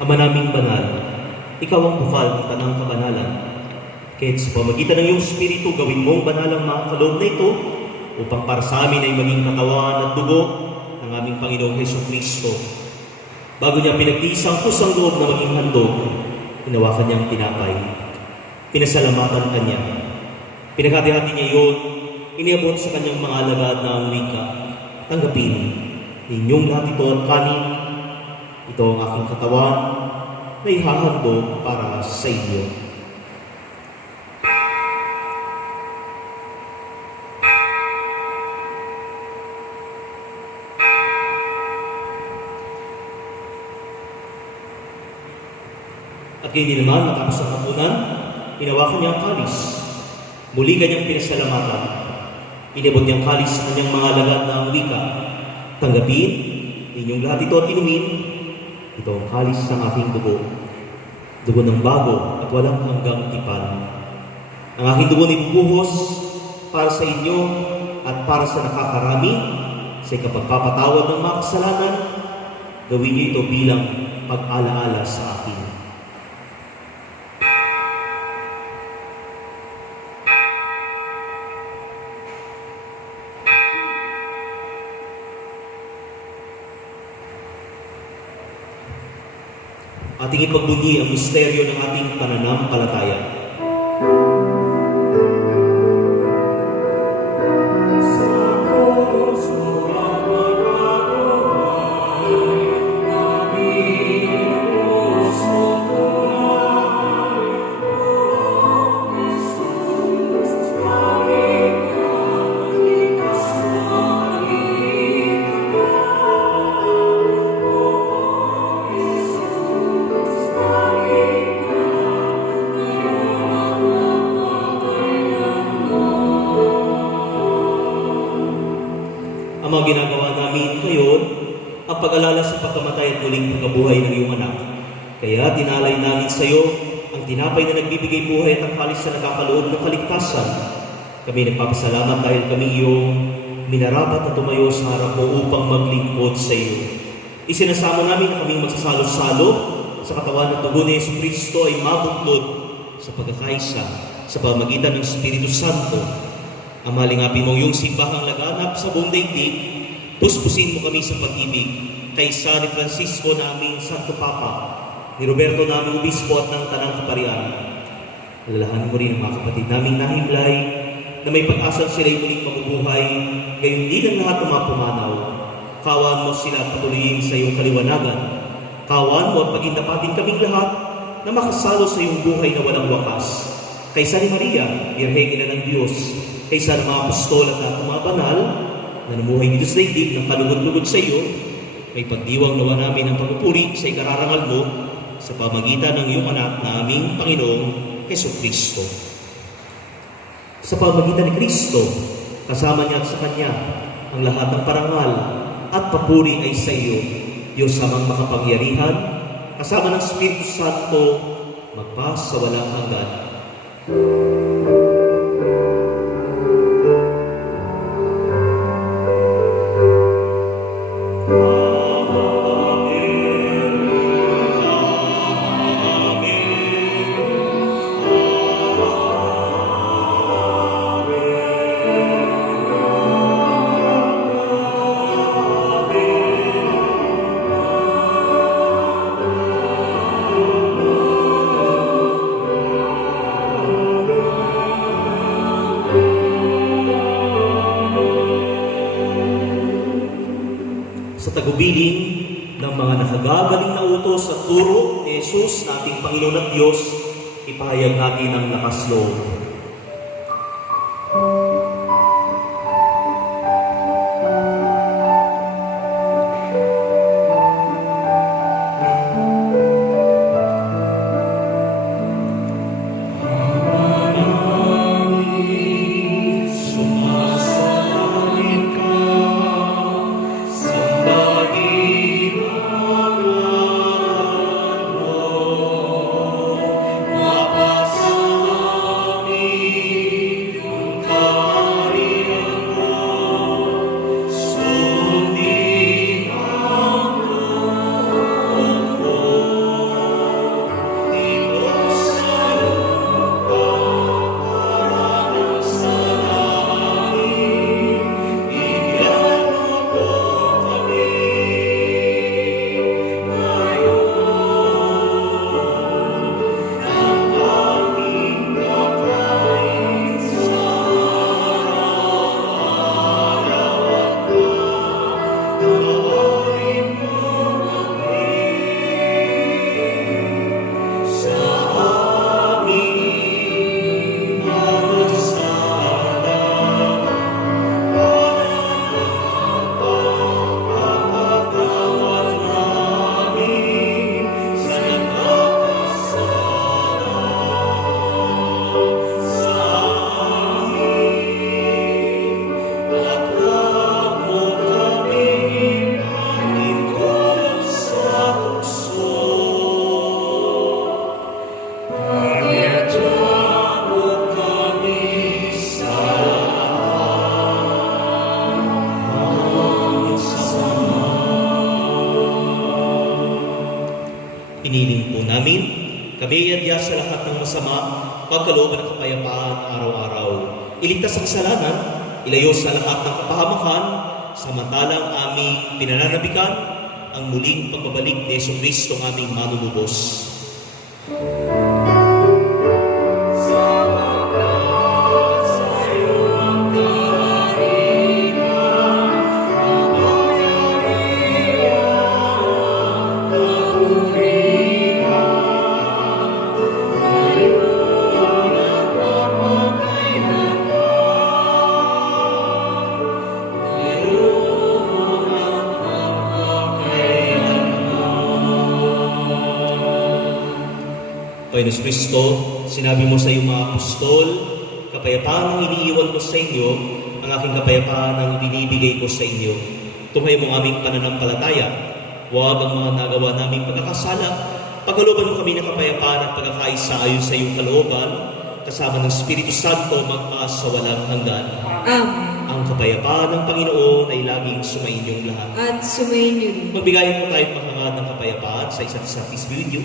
Ama naming banal, ikaw ang bukal ng tanang kabanalan. Kaya't sa pamagitan ng iyong Espiritu, gawin mong banalang mga kaloob na ito upang para sa amin ay maging katawan at dugo ng aming Panginoong Jesucristo. Bago niya pinagtiis ang kusang loob na maging handog, hinawakan niyang tinapay. Pinasalamatan kanya. Pinaghati-hati niya iyon, iniabot sa kanyang mga alagad na ang wika. Tanggapin, inyong lahat ito at kanin. Ito ang aking katawan na ihahandog para sa inyo. At ganyan naman, matapos ang hapunan, hinawakan niya ang kalis. Muli kanyang pinasalamatan. Inabot niyang kalis sa kanyang mga alagad na ang wika. Tanggapin, inyong lahat ito at inumin. Ito ang kalis ng aking dugo. Dugo ng bago at walang hanggang tipan. Ang aking dugo na ibubuhos para sa inyo at para sa nakakarami sa ikapagpapatawad ng mga kasalanan. Gawin niyo ito bilang pag-alaala sa akin. Ating ipagbunyi ang misteryo ng ating pananampalataya. Ang mga ginagawa namin ngayon, ang pag-alala sa pagkamatay at muling pagkabuhay ng iyong anak. Kaya dinalay namin sa iyo ang tinapay na nagbibigay buhay at ang kalis na nakakaloob ng kaligtasan. Kami nagpapasalamat dahil kami iyong minarapat na tumayo sa harap mo upang maglingkod sa iyo. Isinasamo namin na kaming magsasalo-salo sa katawan ng dugo ni Jesucristo ay mabuklod sa pagkakaisa sa pamagitan ng Espiritu Santo. Ang malingapin mong iyong simbahang laganap sa buong daigdig, puspusin mo kami sa pag-ibig kaysa ni Francisco naming Santo Papa, ni Roberto naming Obispo at ng Tanang Kaparian. Alalahanin mo rin ang mga kapatid naming nahimlay na may pag-asang sila'y muling mabubuhay, gayon din ang lahat ng mga pumanaw. Kawan mo sila patuloyin sa iyong kaliwanagan. Kawan mo at pagindapatin kaming lahat na makasalo sa iyong buhay na walang wakas. Kaysa ni Maria, Birheng Ina ng Diyos, kaysa ng mga apostol at lahat ng mga banal na namuhay dito sa daigdig ng kalugod-lugod sa iyo, may pagdiwang nawa namin ang pagpupuri sa ikararangal mo sa pamagitan ng iyong anak na aming Panginoong Jesucristo. Sa pamagitan ni Kristo, kasama niya at sa Kanya, ang lahat ng parangal at papuri ay sa iyo, Diyos amang makapangyarihan, kasama ng Espiritu Santo, magpa sa walang hanggan. Sa tagubilin ng mga nakagagaling na utos at turo ni Jesus na ating Panginoon at Diyos, ipahayag natin ang lakas loob. Iniling po namin, kami iadya sa lahat ng masama, pagkalooban ng kapayapaan araw-araw. Iligtas sa kasalanan, ilayo sa lahat ng kapahamakan, samantalang aming pinananabikan ang muling pagbabalik ni Jesucristo ang aming manunubos. Panginoon Jesucristo, sinabi mo sa iyong mga apostol, kapayapaan ang iniiwan ko sa inyo, ang ang aking kapayapaan ang ibinibigay ko sa inyo. Tumayo mo aming pananampalataya. Huwag ang mga nagawa naming pagkakasala. Pagkalooban mo kami ng kapayapaan at pagkakaisa ayon sa iyong kalooban, kasama ng Espiritu Santo magpaas sa walang hanggan. Amen. Ang kapayapaan ng Panginoon ay laging sumainyong lahat. At sumayin niyo rin. Magbigayin po tayong mahangad ng kapayapaan sa isa't isa. Peace be with you.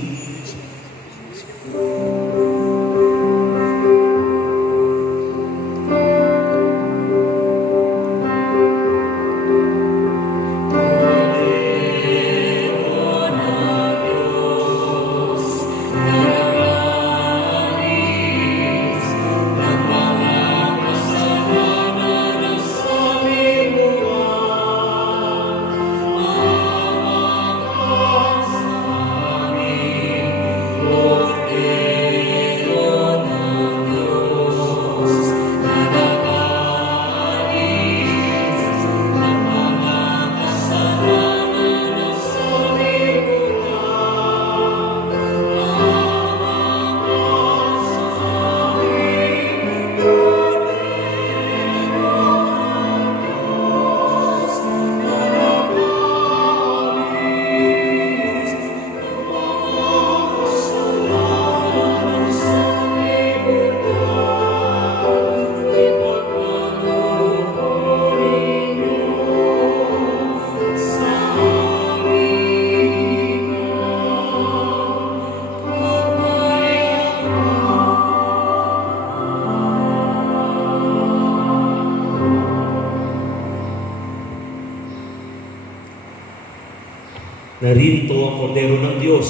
Naririto ang Kordero ng Diyos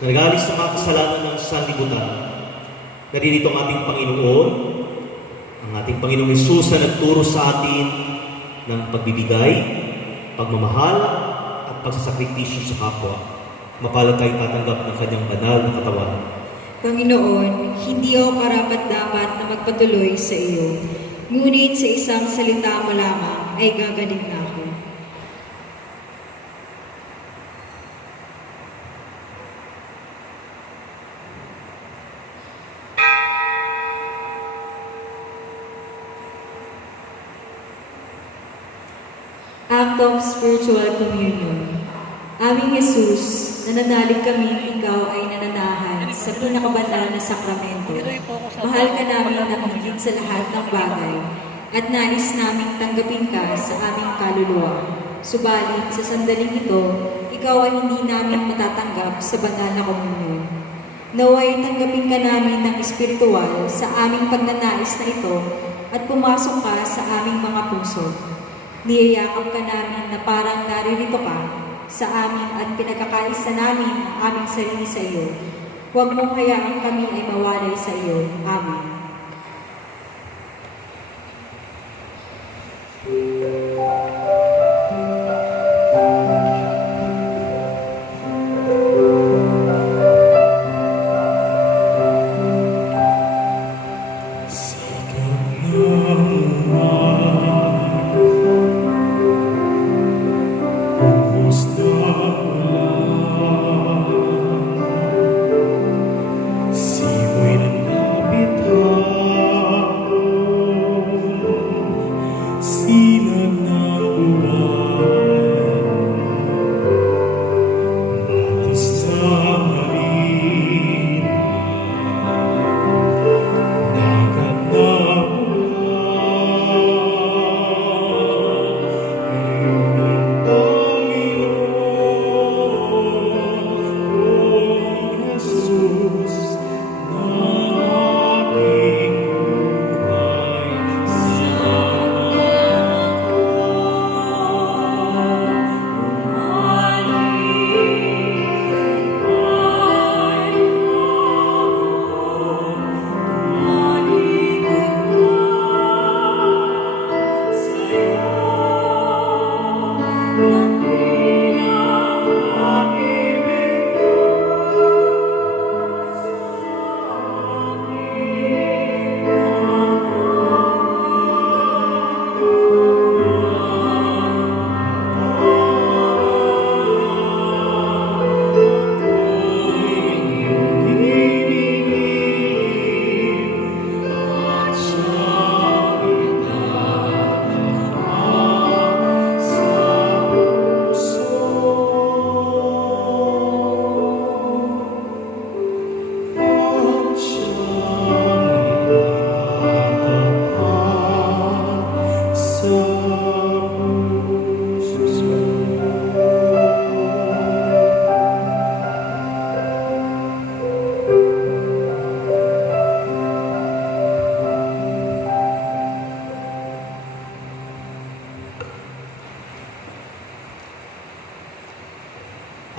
na nag-alis sa mga kasalanan ng sanlibutan. Naririto ang ating Panginoon, ang ating Panginoong Hesus na nagturo sa atin ng pagbibigay, pagmamahal, at pagsasakripisyo sa kapwa. Mapalad kayo tatanggap ng kanyang banal na katawan. Panginoon, hindi ako karapat-dapat na magpatuloy sa iyo. Ngunit sa isang salita mo lamang ay gagaling na ako. Act of Spiritual Communion. Aming Jesus, nananalig kami ikaw ay nananahan sa pinakabanal na sakramento. Mahal ka namin ng higit sa lahat ng bagay at nais naming tanggapin ka sa aming kaluluwa. Subalit sa sandaling ito, ikaw ay hindi namin matatanggap sa banal na komunyon. Naway tanggapin ka namin ng espiritual sa aming pagnanais na ito at pumasok ka sa aming mga puso. Niyayakap ka namin na parang naririto ka sa amin at pinagkakaisa namin ang aming sarili sa iyo. Huwag mong hayaan kami ay mawalay sa iyo. Amen.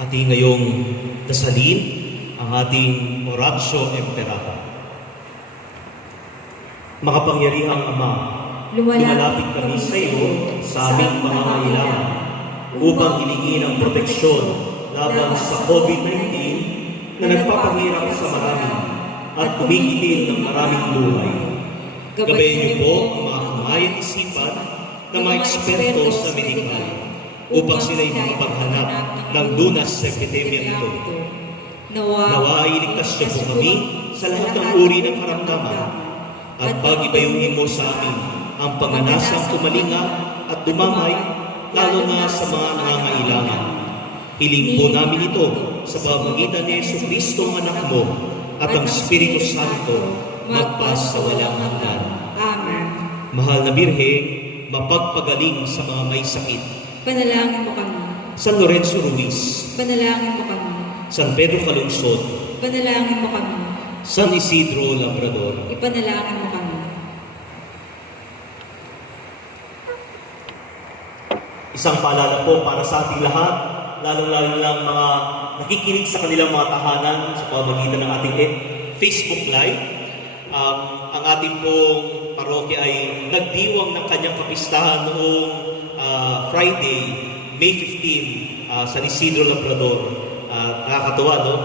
Ating ngayong dasalin ang ating Oratio Imperator. Makapangyarihang Ama, lumalapit kami sa iyo sa aming pangangailangan upang hilingin ang proteksyon laban sa COVID-19 na nagpapahirap sa marami at kumikitil ng maraming buhay. Gabayan niyo po ang mga kamay at isipan ng mga eksperto sa medikal upang sila'y makapaghanap ng lunas sa epidemya ito. Nawa iligtas niyo po kami sa lahat ng uri ng karamdaman at pag-ibayuhin mo sa amin ang panganasang kumalinga at dumamay, lalo na sa mga nangangailangan. Hiling po namin ito sa pamamagitan ni Jesucristo ang anak mo at ang Espiritu Santo magpas sa walang hanggan. Amen. Mahal na Birhe, mapagpagaling sa mga may sakit. Panalangin mo kami. San Lorenzo Ruiz, Panalangin mo kami. San Pedro Calungsod, Panalangin mo kami. San Isidro Labrador. Ipanalangin mo kami. Isang paalala po para sa ating lahat, lalong-lalo lang mga nakikinig sa kanilang mga tahanan sa pamamagitan ng ating Facebook Live. Ang ating pong parokya ay nagdiwang ng kanyang kapistahan noong Friday, May 15, San Isidro Labrador. Nakakatuwa, no?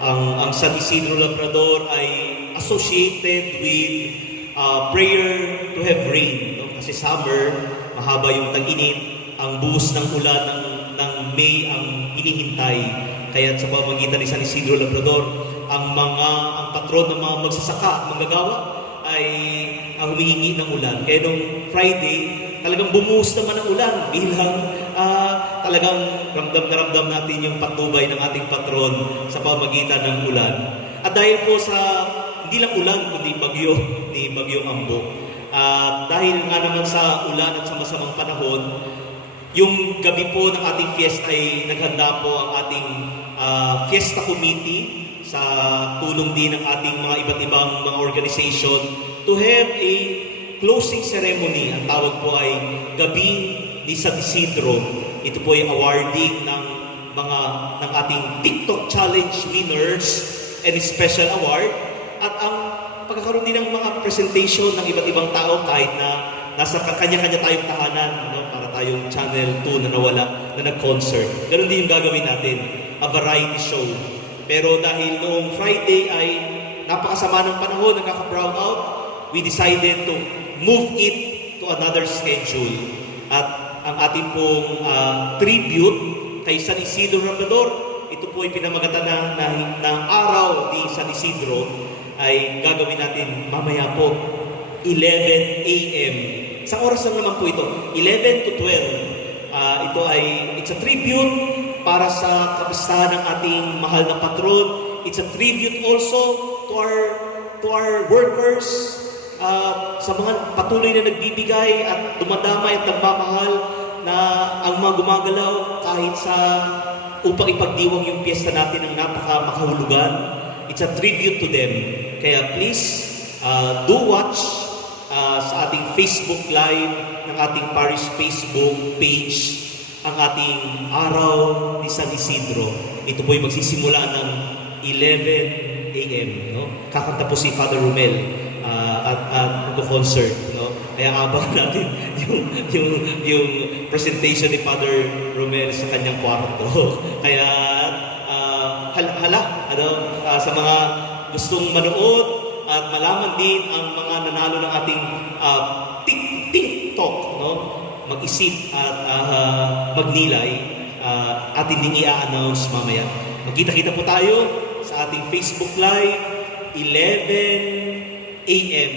Ang San Isidro Labrador ay associated with prayer to have rain. No? Kasi summer, mahaba yung tag-init, ang buhos ng ulan ng May ang inihintay. Kaya sa pamamagitan ni San Isidro Labrador, ang patron ng mga magsasaka at manggagawa ay humihingi ng ulan. Kaya nung Friday, talagang bumuhos naman ang ulan bilang talagang ramdam na ramdam natin yung patnubay ng ating patron sa pamamagitan ng ulan. At dahil po sa hindi lang ulan kundi bagyo ni Bagyong Ambo. Dahil nga naman sa ulan at sa masamang panahon, yung gabi po ng ating fiesta ay naghanda po ang ating fiesta committee sa tulong din ng ating mga iba't ibang mga organization to have a closing ceremony. Ang tawag po ay Gabi ni San Isidro. Ito po ay awarding ng ating TikTok Challenge winners and special award. At ang pagkakaroon din ng mga presentation ng iba't ibang tao kahit na nasa kanya-kanya tayong tahanan, no? Para tayong Channel 2 na nawala, na nag-concert. Ganun din yung gagawin natin, a variety show. Pero dahil noong Friday ay napakasama ng panahon, nagkaka-brown out, we decided to move it to another schedule. At ang ating pong tribute kay San Isidro Labrador, ito po ay pinamagatan ng araw ni San Isidro, ay gagawin natin mamaya po, 11 a.m. Sa oras lang naman po ito, 11 to 12. It's a tribute para sa kapistahan ng ating mahal na patron. It's a tribute also to our workers, sa mga patuloy na nagbibigay at dumadamay at nagmamahal na ang mga gumagalaw kahit sa upang ipagdiwang yung piyesta natin ng makahulugan. It's a tribute to them. Kaya please, do watch sa ating Facebook Live ng ating parish Facebook page ang ating araw ni San Isidro. Ito po ay magsisimula ng 11 a.m. No? Kakanta po si Father Romel at concert. No? Kaya abang natin yung presentation ni Father Romel sa kanyang kwarto. Kaya sa mga gustong manood at malaman din ang mga nanalo ng ating TikTok, no? Mag-isip at magnilay, atin ding i-announce mamaya. Magkita-kita po tayo sa ating Facebook Live, 11 a.m.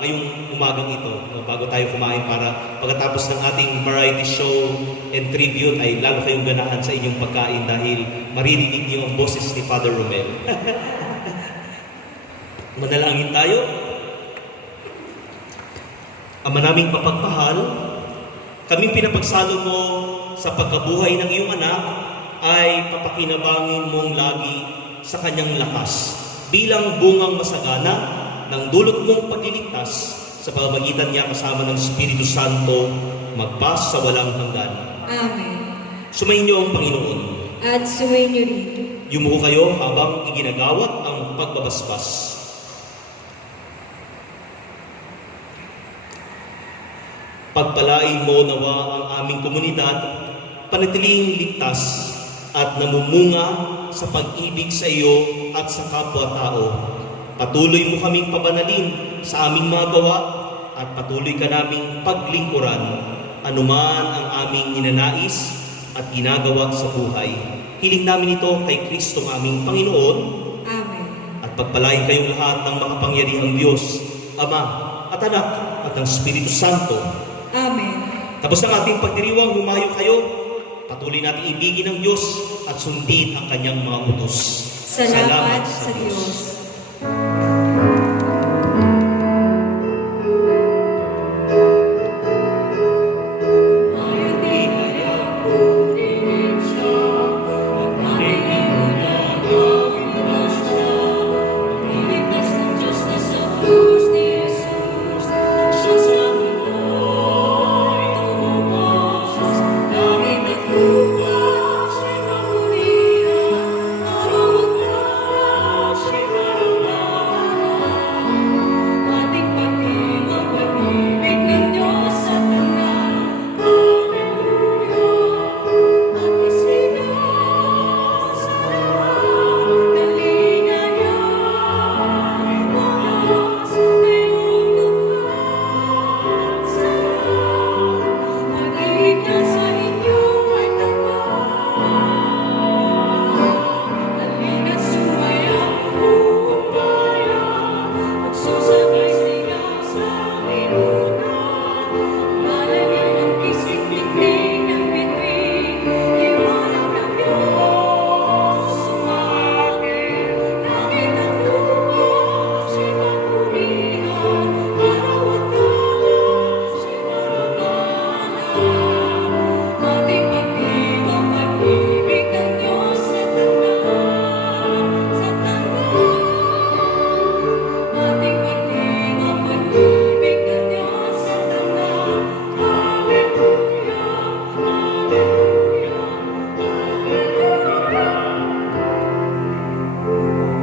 Ngayong umagang ito, no? Bago tayo kumain para pagkatapos ng ating variety show and tribute ay lalo kayong ganahan sa inyong pagkain dahil maririnig niyo ang boses ni Father Romel. Manalangin tayo. Ama naming mapagmahal, kaming pinapagsalo mo sa pagkabuhay ng iyong anak ay papakinabangin mong lagi sa kanyang lakas bilang bungang masagana ng dulot mong pagliligtas sa pamamagitan niya kasama ng Espiritu Santo magpas sa walang hanggan. Amen. Sumayin niyo ang Panginoon. At sumayin niyo rin. Yumuko kayo habang iginagawat ang pagbabasbas. Pagpalain mo nawa ang aming komunidad, panatiling ligtas at namumunga sa pag-ibig sa iyo at sa kapwa-tao. Patuloy mo kaming pabanalin sa aming mga gawa at patuloy ka naming paglingkuran anuman ang aming ninanais at ginagawa sa buhay. Hiling namin ito kay Kristong aming Panginoon. Amen. At pagpalain kayong lahat ng makapangyarihang Diyos, Ama at Anak at ng Espiritu Santo. Amen. Tapos ng ating pagdiriwang, humayo kayo. Patuloy natin ibigin ng Diyos at sundin ang kanyang mga utos. Salamat sa Diyos.